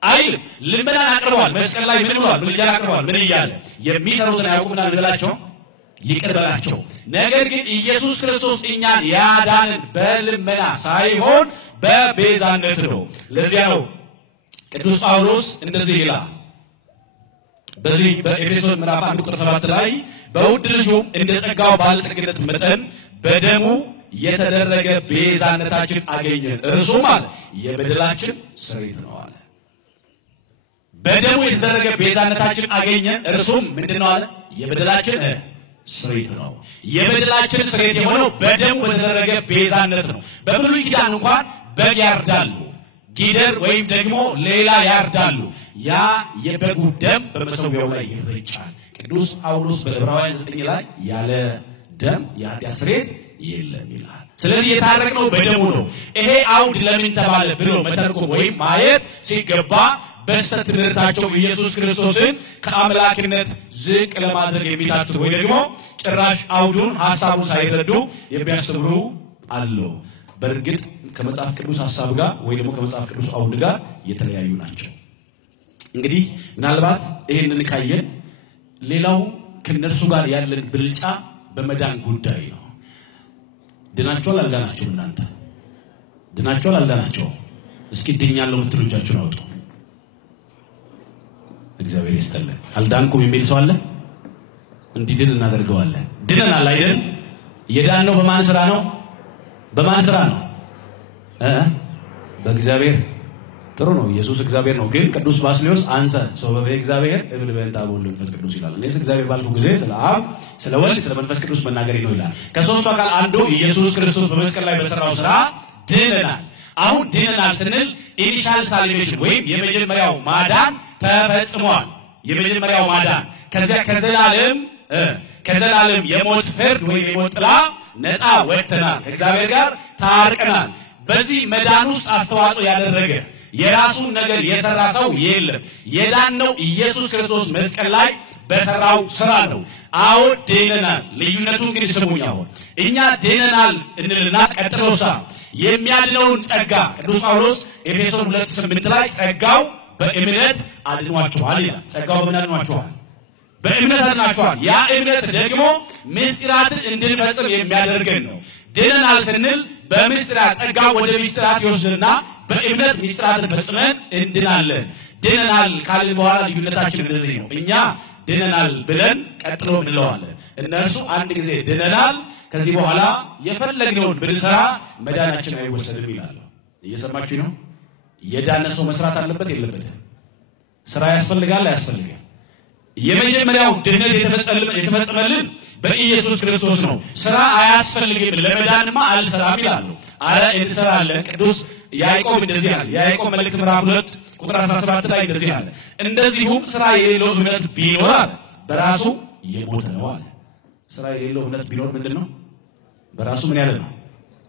አይልም ልመናን አቅርቧል መስቀል ላይ ምን ብሏል ምልጃን አቅርቧል ምን ይያለ የሚሰሩትን አያውቁምና እንበላቸው ይቅር በላቸው ነገር ግን ኢየሱስ ክርስቶስ እኛን ያዳነን በልመና ሳይሆን በቤዛነት ነው ለዚያ ነው ቅዱስ ጳውሎስ እንደዚህ ይላል በዚህ በኤፌሶን ምዕራፍ 1 ቁጥር 7 ላይ በውድ ልጁ እንደ ጸጋው ባለጠግነት መጠን በደሙ የተደረገ ቤዛነታችን አገኘን እርሱ ማለት የበደላችን ስርየት ነው አለ በደሙ የተደረገ ቤዛነታችን አገኘን እርሱም ምንድነው አለ የበደላችን ስርየት ነው የበደላችን ስርየት የሆነው በደሙ በተደረገ ቤዛነት ነው በብሉይ ኪዳን እንኳን በግ ያርዳሉ ጊደር ወይም ደግሞ ሌላ ያርዳሉ ያ የበጉ ደም በመሰዊያው ላይ ይረጫል ቅዱስ ጳውሎስ በዕብራውያን 9 ላይ ያለ ደም የኃጢአት ስርየት የለም ይላል ስለዚህ የታረቅነው በደሙ ነው ይሄ አውድ ለምን ተባለ ብሎ መተርጎም ወይም ማየት ሲገባ በስተት ትምህርታቸው ኢየሱስ ክርስቶስን ከአምላክነት ዝቅ ለማድረግ የሚታቱ ወይ ደግሞ ጭራሽ አውዱን ሐሳቡን ሳይረዱ የሚያስተምሩ አሉ በእርግጥ ከመጽሐፍ ቅዱስ ሐሳብ ጋር ወይ ደግሞ ከመጽሐፍ ቅዱስ አውድ ጋር የተለያዩ ናቸው እንግዲህ ምናልባት ይሄንን ካየን ሌላው ከነርሱ ጋር ያለን ብልጫ በመዳን ጉዳይ ነው ድናቸዋል አልዳናቸው እናንተ ድናቸዋል አልዳናቸው እስኪ ድኛለሁ ምትሉጃችሁን አውጡ እግዚአብሔር ይስጥልን አልዳንኩም የሚል ሰው አለ እንዲድን እናደርገዋለን ድነናል አይደል የዳነው በማን ስራ ነው በእግዚአብሔር ጥሩ ነው ኢየሱስ እግዚአብሔር ነው ግን ቅዱስ ባስልዮስ አንተ ሰው በእግዚአብሔር እብል በእንታ ወልድ መንፈስ ቅዱስ ይላል እኔስ እግዚአብሔር ባልኩ ጊዜ ስለ አብ ስለ ወልድ ስለ መንፈስ ቅዱስ መናገር ነው ይላል ከሶስቱ አካል አንዱ ኢየሱስ ክርስቶስ በመስቀል ላይ በሰራው ስራ ድነናል። አሁን ድነናል ስንል ኢኒሻል ሳልቬሽን ወይም የመጀመሪያው ማዳን ተፈጽሟል። የመጀመሪያው ማዳን ከዘላለም የሞት ፍርድ ወይም የሞት ጥላ ነፃ ወጥተናል። ከእግዚአብሔር ጋር ታርቀናል። በዚህ መዳን ውስጥ አስተዋጽኦ ያደረገ የራሱን ነገር የሰራ ሰው የለም። የዳነው ኢየሱስ ክርስቶስ መስቀል ላይ በሰራው ስራ ነው። አዎ ድነናል። ልዩነቱ እንግዲህ ስሙኝ። አሁን እኛ ድነናል እንልና ቀጥሎሳ የሚያድነውን ጸጋ ቅዱስ ጳውሎስ ኤፌሶን 2:8 ላይ ጸጋው በእምነት አድኗችኋል ይላል። ጸጋው በምን አድኗችኋል? በእምነት አድኗችኋል። ያ እምነት ደግሞ ምስጢራትን እንድንፈጽም የሚያደርገን ነው። ድነናል ስንል በምስጢራት ጸጋው ወደ ምስጢራት ይወስድና በእምነት ምስጢራትን ፈጽመን እንድናለን። ድነናል ካልን በኋላ ልዩነታችን እንደዚህ ነው። እኛ ድነናል ብለን ቀጥሎ እንለዋለን። እነርሱ አንድ ጊዜ ድነናል ከዚህ በኋላ የፈለግነውን ብንሰራ መዳናችን አይወሰድም ይላሉ። እየሰማችሁ ነው? የዳነ ሰው መስራት አለበት የለበትም? ስራ ያስፈልጋል አያስፈልግም? የመጀመሪያው ድህነት የተፈጸመልን በኢየሱስ ክርስቶስ ነው። ስራ አያስፈልግም። ለመዳንማ አልሰራም ይላሉ። አረ እንሰራለን። ቅዱስ ያዕቆብ እንደዚህ አለ። ያዕቆብ መልእክት ምዕራፍ 2 ቁጥር 17 ላይ እንደዚህ አለ። እንደዚሁም ስራ የሌለው እምነት ቢኖር በራሱ የሞተ ነው አለ። ስራ የሌለው እምነት ቢኖር ምንድነው? በራሱ ምን ያለ ነው?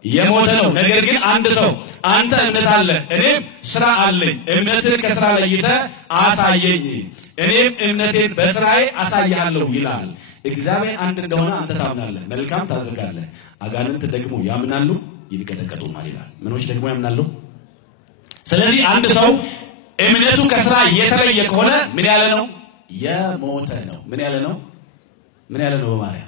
የሞተ ነው። ነገር ግን አንድ ሰው አንተ እምነት አለ እኔም ስራ አለኝ፣ እምነትን ከስራ ለይተህ አሳየኝ፣ እኔም እምነቴን በስራዬ አሳያለሁ ይላል። እግዚአብሔር አንድ እንደሆነ አንተ ታምናለህ፣ መልካም ታደርጋለህ። አጋንንት ደግሞ ያምናሉ ይንቀጠቀጡማል ይላል። ምኖች ደግሞ ያምናሉ። ስለዚህ አንድ ሰው እምነቱ ከስራ የተለየ ከሆነ ምን ያለ ነው? የሞተ ነው። ምን ያለ ነው? ምን ያለ ነው? በማርያም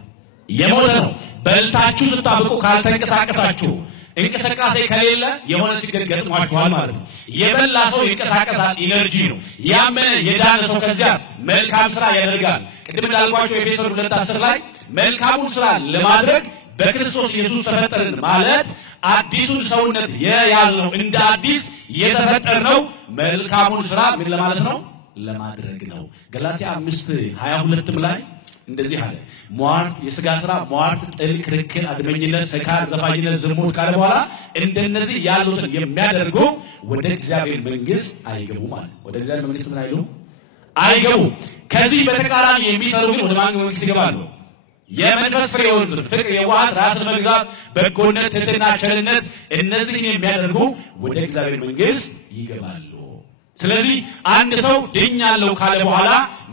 የሞተ ነው። በልታችሁ ስታብቁ ካልተንቀሳቀሳችሁ እንቅስቃሴ ከሌለ የሆነ ችግር ገጥሟችኋል ማለት ነው። የበላ ሰው ይንቀሳቀሳል፣ ኢነርጂ ነው። ያመነ የዳነ ሰው ከዚያስ መልካም ስራ ያደርጋል። ቅድም እንዳልኳችሁ ኤፌሶን 2:10 ላይ መልካሙን ስራ ለማድረግ በክርስቶስ ኢየሱስ ተፈጠርን ማለት አዲሱን ሰውነት የያዝነው እንደ አዲስ የተፈጠርነው መልካሙን ስራ ምን ለማለት ነው? ለማድረግ ነው። ገላትያ 5:22 ላይ እንደዚህ አለ። ሟርት፣ የሥጋ ሥራ፣ ሟርት፣ ጥል፣ ክርክር፣ አድመኝነት፣ ስካር፣ ዘፋኝነት፣ ዝሙት ካለ በኋላ እንደነዚህ ያሉትን የሚያደርጉ ወደ እግዚአብሔር መንግሥት አይገቡም ማለት። ወደ እግዚአብሔር መንግሥት ምን አይሉ? አይገቡም። ከዚህ በተቃራኒ የሚሰሩ ግን ወደ ማን መንግሥት ይገባሉ? የመንፈስ ፍሬ የሆኑት ፍቅር፣ የዋሃት፣ ራስን መግዛት፣ በጎነት፣ ትሕትና፣ ቸርነት እነዚህን የሚያደርጉ ወደ እግዚአብሔር መንግሥት ይገባሉ። ስለዚህ አንድ ሰው ድኛለሁ ካለ በኋላ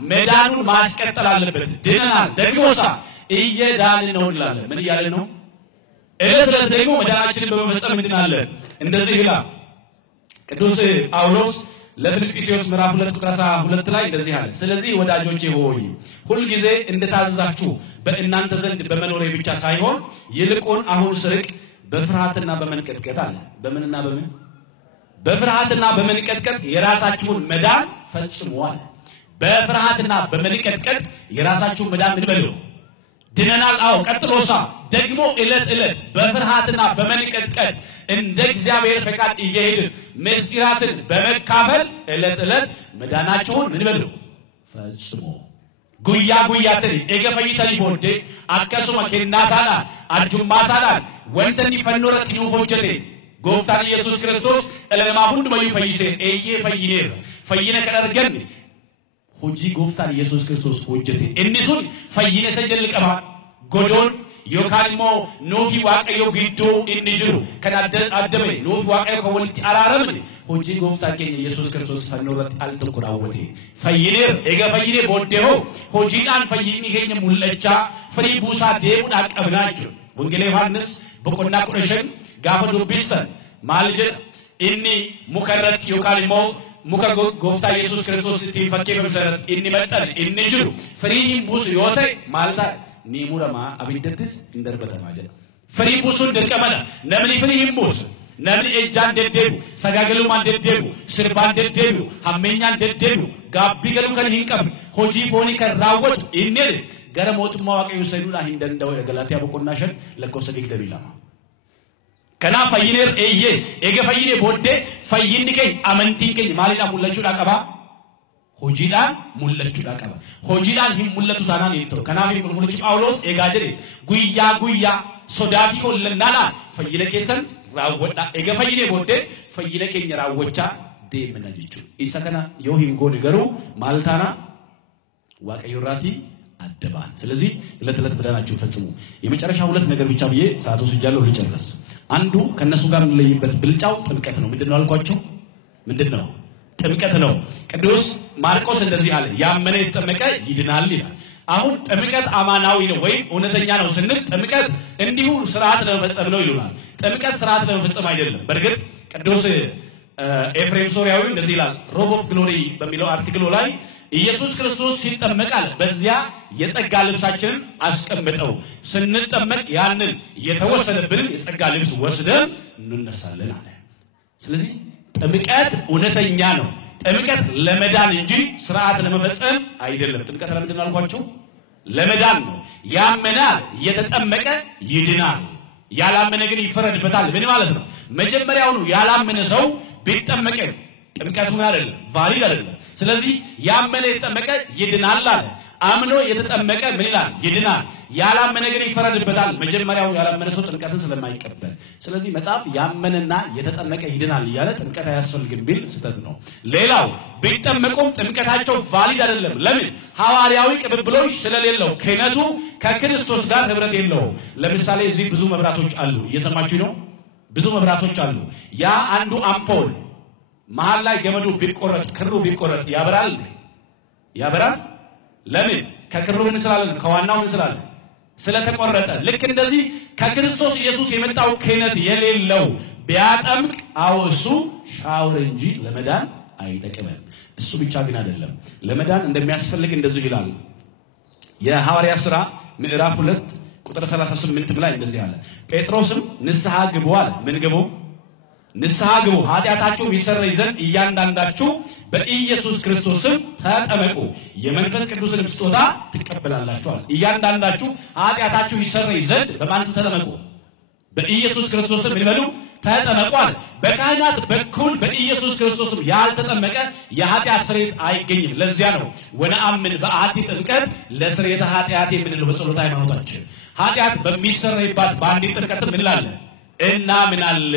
መዳኑን ማስቀጠል አለበት። ድነናል ደግሞሳ እየዳንን ነው እንላለን። ምን እያለ ነው? ዕለት ዕለት ደግሞ መዳናችንን በመፈጸም እንድናለን። እንደዚህ ይላል ቅዱስ ጳውሎስ ለፊልጵስዩስ ምዕራፍ 2 ቁጥር 12 ላይ እንደዚህ አለ። ስለዚህ ወዳጆቼ ሆይ ሁልጊዜ እንደታዘዛችሁ በእናንተ ዘንድ በመኖሬ ብቻ ሳይሆን ይልቁን አሁን ስርቅ በፍርሃትና በመንቀጥቀጥ አለ። በምንና በምን? በፍርሃትና በመንቀጥቀጥ የራሳችሁን መዳን ፈጽሟል። በፍርሃትና በመንቀጥቀጥ የራሳችሁን መዳን ምን በሉ? ድነናል። አዎ ቀጥሎሳ ደግሞ ዕለት ዕለት በፍርሃትና በመንቀጥቀጥ እንደ እግዚአብሔር ፈቃድ እየሄድን ምስጢራትን በመካፈል ዕለት ዕለት መዳናችሁን ምን በሉ? ፈጽሞ ጉያ ጉያትን ኤገፈይተኒ ቦዴ አከሱማ ኬናሳና አጁማሳና ወንተኒ ፈኖረት ይፎጀቴ ጎፍታን ኢየሱስ ክርስቶስ ለማ ሁንዱማ ይፈይሴ ኤዬ ፈይኔር ፈይነ ከደርገን ሁጂ ጎፍታን ኢየሱስ ክርስቶስ ሆጀቴ እንሱን ፈይነ ሰጀል ቀባ ጎዶን ዮካንሞ ኖፊ ዋቀዮ ግዶ እንጅሩ ከናደር አደበ ኖፊ ዋቀዮ ከወልቲ አራረም ሁጂ ጎፍታን ከኝ ኢየሱስ ክርስቶስ ፈኖረት አልተኩራወቴ ፈይኔር ኤገ ፈይኔ ቦዴሆ ሁጂዳን ፈይኒ ገኝ ሙለቻ ፍሪ ቡሳ ደሙን አቀብናችሁ ወንጌል ዮሐንስ በቆና ቁረሽን ጋፈ ዱቢሰን ማልጀ ኢኒ ሙከረት ዮካንሞ ሙከ ጎፍታ ኢየሱስ ክርስቶስ ሲፈኬ በመሰረት ኢኒ መጣል ኢኒ ጅሩ ፍሪም ቡስ ዮተ ማልታ ኒሙራማ አብይደትስ እንደርበተ ማጀ ፍሪ ቡሱን ደቀመና ነምኒ ፍሪም ቡስ ነምኒ እጃን ደደቡ ሰጋገሉማን ደደቡ ስርባን ደደቡ ሐመኛን ደደቡ ጋቢ ገሉ ከን ይንቀብ ሆጂ ፎኒ ከራወጡ ኢኒ ገረ ሞቱማ ዋቀዩ ሰዱና ሂንደንደው ገላትያ በቆናሸን ለኮሰዲክ ደቢላ ከና ፈይኔር ኤዬ ኤገ ፈይኔ ቦዴ ፈይኒ ከይ አመንቲን ከይ ማሊዳ ሙለቹ ዳቀባ ሆጂዳን ሙለቹ ዳቀባ ሆጂዳን ሂም ሙለቱ ታናን ይቶ ከና ሙለቹ ጳውሎስ ኤጋጀሪ ጉያ ጉያ ሶዳቲ ኮለናና ፈይነ ከሰን raawwadha ega fayyine booddee fayyina keenya raawwachaa deemna jechuudha. Isa kana yoo hin goone garuu maal taana waaqayyo irratti አደባን ስለዚህ ለተለት በዳናችሁ ፈጽሙ የመጨረሻ ሁለት ነገር ብቻ ብዬ ሰዓቱ ሲጃለው ልጨርስ አንዱ ከነሱ ጋር ለይበት ብልጫው ጥምቀት ነው ምንድነው አልኳችሁ ምንድነው ጥምቀት ነው ቅዱስ ማርቆስ እንደዚህ አለ ያመነ የተጠመቀ ይድናል ይላል አሁን ጥምቀት አማናዊ ነው ወይ እውነተኛ ነው ስንል ጥምቀት እንዲሁ ስርዓት ለመፈጸም ነው ይሉናል ጥምቀት ስርዓት ለመፈጸም አይደለም በርግጥ ቅዱስ ኤፍሬም ሶሪያዊ እንደዚህ ይላል ሮብ ኦፍ ግሎሪ በሚለው አርቲክሉ ላይ ኢየሱስ ክርስቶስ ሲጠመቃል በዚያ የጸጋ ልብሳችንን አስቀምጠው ስንጠመቅ ያንን የተወሰነብንን የጸጋ ልብስ ወስደን እንነሳለን አለ ስለዚህ ጥምቀት እውነተኛ ነው ጥምቀት ለመዳን እንጂ ስርዓት ለመፈጸም አይደለም ጥምቀት ለምንድን ነው አልኳችሁ ለመዳን ነው ያመናል የተጠመቀ ይድናል ያላመነ ግን ይፈረድበታል ምን ማለት ነው መጀመሪያው ነው ያላመነ ሰው ቢጠመቅ ጥምቀቱ አይደለም ቫሊድ አይደለም ስለዚህ ያመነ የተጠመቀ ይድናል አለ አምኖ የተጠመቀ ምን ይላል ይድናል ያላመነ ግን ይፈረድበታል መጀመሪያው ያላመነ ሰው ጥምቀትን ስለማይቀበል ስለዚህ መጽሐፍ ያመነና የተጠመቀ ይድናል ይያለ ጥምቀት አያስፈልግም ቢል ስተት ነው ሌላው ቢጠመቁም ጥምቀታቸው ቫሊድ አይደለም ለምን ሐዋርያዊ ቅብብሎች ስለሌለው ክህነቱ ከክርስቶስ ጋር ህብረት የለው ለምሳሌ እዚህ ብዙ መብራቶች አሉ እየሰማችሁ ነው ብዙ መብራቶች አሉ ያ አንዱ አምፖል መሃል ላይ ገመዱ ቢቆረጥ ክሩ ቢቆረጥ ያበራል ያበራል ለምን ከክሩ እንስራለን ከዋናው እንስራለን ስለተቆረጠ ልክ እንደዚህ ከክርስቶስ ኢየሱስ የመጣው ክህነት የሌለው ቢያጠምቅ አውሱ ሻውር እንጂ ለመዳን አይጠቅምም እሱ ብቻ ግን አይደለም ለመዳን እንደሚያስፈልግ እንደዚህ ይላል የሐዋርያ ሥራ ምዕራፍ 2 ቁጥር 38 ላይ እንደዚህ አለ ጴጥሮስም ንስሐ ግቡ አለ ምን ግቡ ንስሐ ግቡ ኃጢአታችሁ ይሰረይ ዘንድ እያንዳንዳችሁ በኢየሱስ ክርስቶስ ተጠመቁ የመንፈስ ቅዱስን ስጦታ ትቀበላላችሁ አለ እያንዳንዳችሁ ኃጢአታችሁ ይሰረይ ዘንድ በማን ተጠመቁ በኢየሱስ ክርስቶስ ምን ይበሉ ተጠመቁ አለ በካህናት በኩል በኢየሱስ ክርስቶስ ያልተጠመቀ የኃጢአት ስርየት አይገኝም ለዚያ ነው ወነአምን በአቲ ጥምቀት ለስርየተ ኃጢአት የምንለው በጸሎት ሃይማኖታችን ኃጢአት በሚሰረይባት በአንዲት ጥምቀት ምን ይላል እና ምን አለ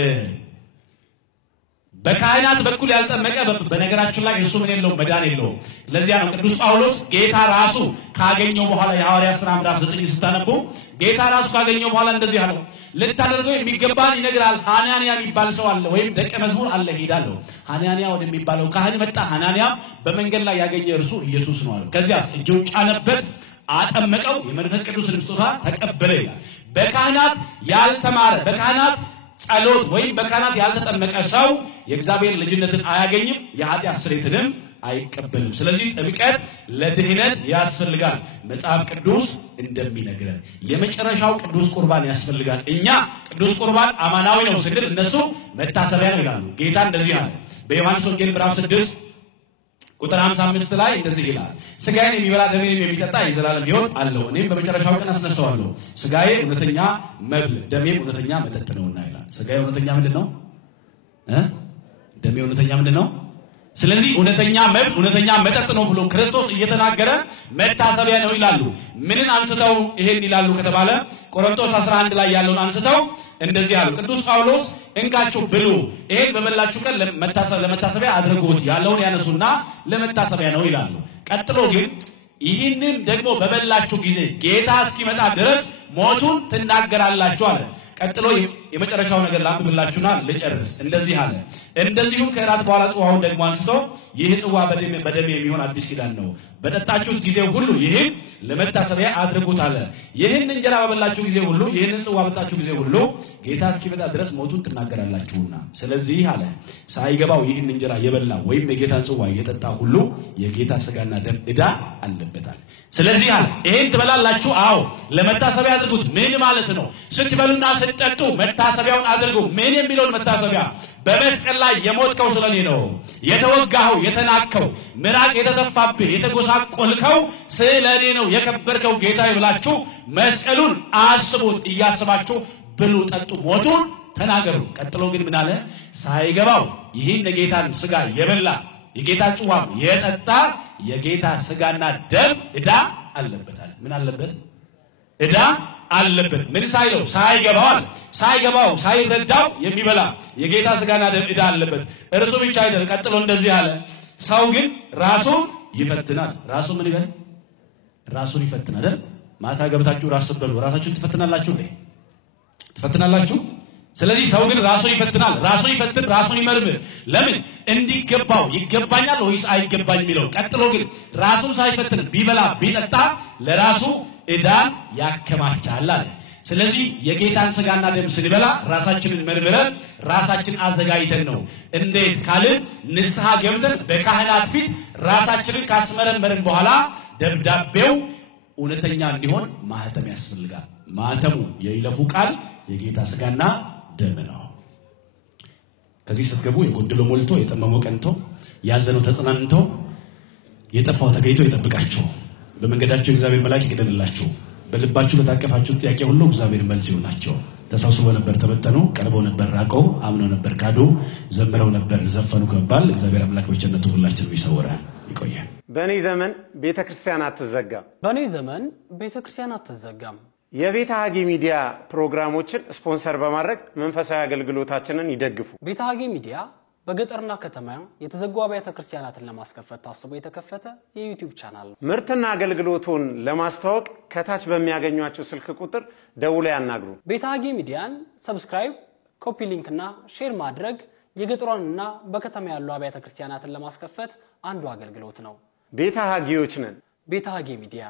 በካህናት በኩል ያልተጠመቀ በነገራችን ላይ እሱ ምን የለው መዳን የለው ለዚያ ነው ቅዱስ ጳውሎስ ጌታ ራሱ ካገኘው በኋላ የሐዋርያ ሥራ ምዕራፍ 9 ስታነቡ ጌታ ራሱ ካገኘው በኋላ እንደዚህ አለው ልታደርገው የሚገባን ይነግራል ሐናንያ የሚባል ሰው አለ ወይም ደቀ መዝሙር አለ ሄዳለሁ ሐናንያ ወደሚባለው ካህን መጣ ሐናንያ በመንገድ ላይ ያገኘ እርሱ ኢየሱስ ነው አለ ከዚያስ እጁን ጫነበት አጠመቀው የመንፈስ ቅዱስን ስጦታ ተቀበለ ይላል በካህናት ያልተማረ በካህናት ጸሎት ወይ በካህናት ያልተጠመቀ ሰው የእግዚአብሔር ልጅነትን አያገኝም የኃጢአት ስርየትንም አይቀበልም ስለዚህ ጥምቀት ለድህነት ያስፈልጋል መጽሐፍ ቅዱስ እንደሚነግረን የመጨረሻው ቅዱስ ቁርባን ያስፈልጋል እኛ ቅዱስ ቁርባን አማናዊ ነው ስንል እነሱ መታሰቢያ ነው ይላሉ ጌታ እንደዚህ አለ በዮሐንስ ወንጌል ምዕራፍ 6 ቁጥር 55 ላይ እንደዚህ ይላል ስጋዬን የሚበላ ደሜን የሚጠጣ የዘላለም ሕይወት አለው እኔም በመጨረሻው ቀን አስነሳዋለሁ ስጋዬ እውነተኛ መብል ደሜም እውነተኛ መጠጥ ነውና ይላል ስጋዬ እውነተኛ ምንድነው ደሜ እውነተኛ ምንድነው ስለዚህ እውነተኛ መብል እውነተኛ መጠጥ ነው ብሎ ክርስቶስ እየተናገረ መታሰቢያ ነው ይላሉ ምንን አንስተው ይሄን ይላሉ ከተባለ ቆሮንቶስ 11 ላይ ያለውን አንስተው እንደዚህ አሉ ቅዱስ ጳውሎስ እንካችሁ ብሉ ይሄን በመላችሁ ቀን ለመታሰቢያ አድርጉት ያለውን ያነሱና ለመታሰቢያ ነው ይላሉ ቀጥሎ ግን ይህንን ደግሞ በመላችሁ ጊዜ ጌታ እስኪመጣ ድረስ ሞቱን ትናገራላችሁ አለ ቀጥሎ የመጨረሻው ነገር ላንብብላችሁና ልጨርስ እንደዚህ አለ እንደዚሁም ከራት በኋላ ጽዋውን ደግሞ አንስቶ ይህ ጽዋ በደሜ የሚሆን አዲስ ኪዳን ነው በጠጣችሁት ጊዜ ሁሉ ይህን ለመታሰቢያ አድርጉት አለ ይህን እንጀራ በበላችሁ ጊዜ ሁሉ ይህን ጽዋ በጠጣችሁ ጊዜ ሁሉ ጌታ እስኪመጣ ድረስ ሞቱን ትናገራላችሁና ስለዚህ አለ ሳይገባው ይህን እንጀራ የበላ ወይም የጌታን ጽዋ የጠጣ ሁሉ የጌታ ሥጋና ደም ዕዳ አለበታል ስለዚህ አለ ይሄን ትበላላችሁ አዎ ለመታሰቢያ አድርጉት ምን ማለት ነው ስትበሉና ስትጠጡ መታሰቢያውን አድርጉ ምን የሚለውን መታሰቢያ በመስቀል ላይ የሞትከው ስለኔ ነው የተወጋኸው የተናከው ምራቅ የተተፋብህ የተጎሳቆልከው ስለኔ ነው የከበርከው ጌታ ይብላችሁ መስቀሉን አስቡት እያስባችሁ ብሉ ጠጡ ሞቱን ተናገሩ ቀጥሎ ግን ምን አለ ሳይገባው ይህን የጌታን ሥጋ የበላ የጌታ ጽዋ የጠጣ የጌታ ሥጋና ደም ዕዳ አለበት አለ ምን አለበት ዕዳ አለበት ምን ሳይለው ሳይገባው ሳይረዳው የሚበላ የጌታ ስጋና ደም ዕዳ አለበት እርሱ ብቻ አይደለም ቀጥሎ እንደዚህ አለ ሰው ግን ራሱን ይፈትናል ራሱ ምን ይበል ራሱን ይፈትናል ማታ ገብታችሁ ራስ በሉ ራሳችሁን ትፈትናላችሁ ስለዚህ ሰው ግን ራሱን ይፈትናል ራሱን ይፈትን ራሱን ይመርምር ለምን እንዲገባው ይገባኛል ወይስ አይገባኝ የሚለው ቀጥሎ ግን ራሱን ሳይፈትን ቢበላ ቢጠጣ ለራሱ ዕዳን ያከማቻል አለ ስለዚህ የጌታን ስጋና ደም ስንበላ ራሳችንን መርምረን ራሳችንን አዘጋጅተን ነው እንዴት ካልን ንስሐ ገብተን በካህናት ፊት ራሳችንን ካስመረመርን በኋላ ደብዳቤው እውነተኛ እንዲሆን ማህተም ያስፈልጋል ማህተሙ የይለፉ ቃል የጌታ ስጋና ደም ነው ከዚህ ስትገቡ የጎደለው ሞልቶ የጠመመው ቀንቶ ያዘነው ተጽናንቶ የጠፋው ተገይቶ ይጠብቃችሁ በመንገዳችሁ እግዚአብሔር መልአክ ይገደልላችሁ በልባችሁ ለታቀፋችሁ ጥያቄ ሁሉ እግዚአብሔር መልስ ይሆናችሁ ተሰብስበው ነበር ተበተኑ ቀርበው ነበር ራቀው አምነው ነበር ካዱ ዘምረው ነበር ዘፈኑ ከባል እግዚአብሔር አምላክ በቸነቱ ሁላችንም ይሰውራል ይቆያል በኔ ዘመን ቤተክርስቲያን አትዘጋም የቤተ ሀጌ ሚዲያ ፕሮግራሞችን ስፖንሰር በማድረግ መንፈሳዊ አገልግሎታችንን ይደግፉ ቤተ ሀጌ ሚዲያ በገጠርና ከተማ የተዘጉ አብያተ ክርስቲያናትን ለማስከፈት ታስቦ የተከፈተ የዩቲዩብ ቻናል ነው ምርትና አገልግሎቱን ለማስተዋወቅ ከታች በሚያገኙአቸው ስልክ ቁጥር ደውለው ያናግሩ ቤተ ሀጌ ሚዲያን ሰብስክራይብ ኮፒ ሊንክ እና ሼር ማድረግ የገጠሯንና በከተማ ያሉ አብያተ ክርስቲያናትን ለማስከፈት አንዱ አገልግሎት ነው ቤተ ሀጌዎች ነን ቤተ ሀጌ ሚዲያ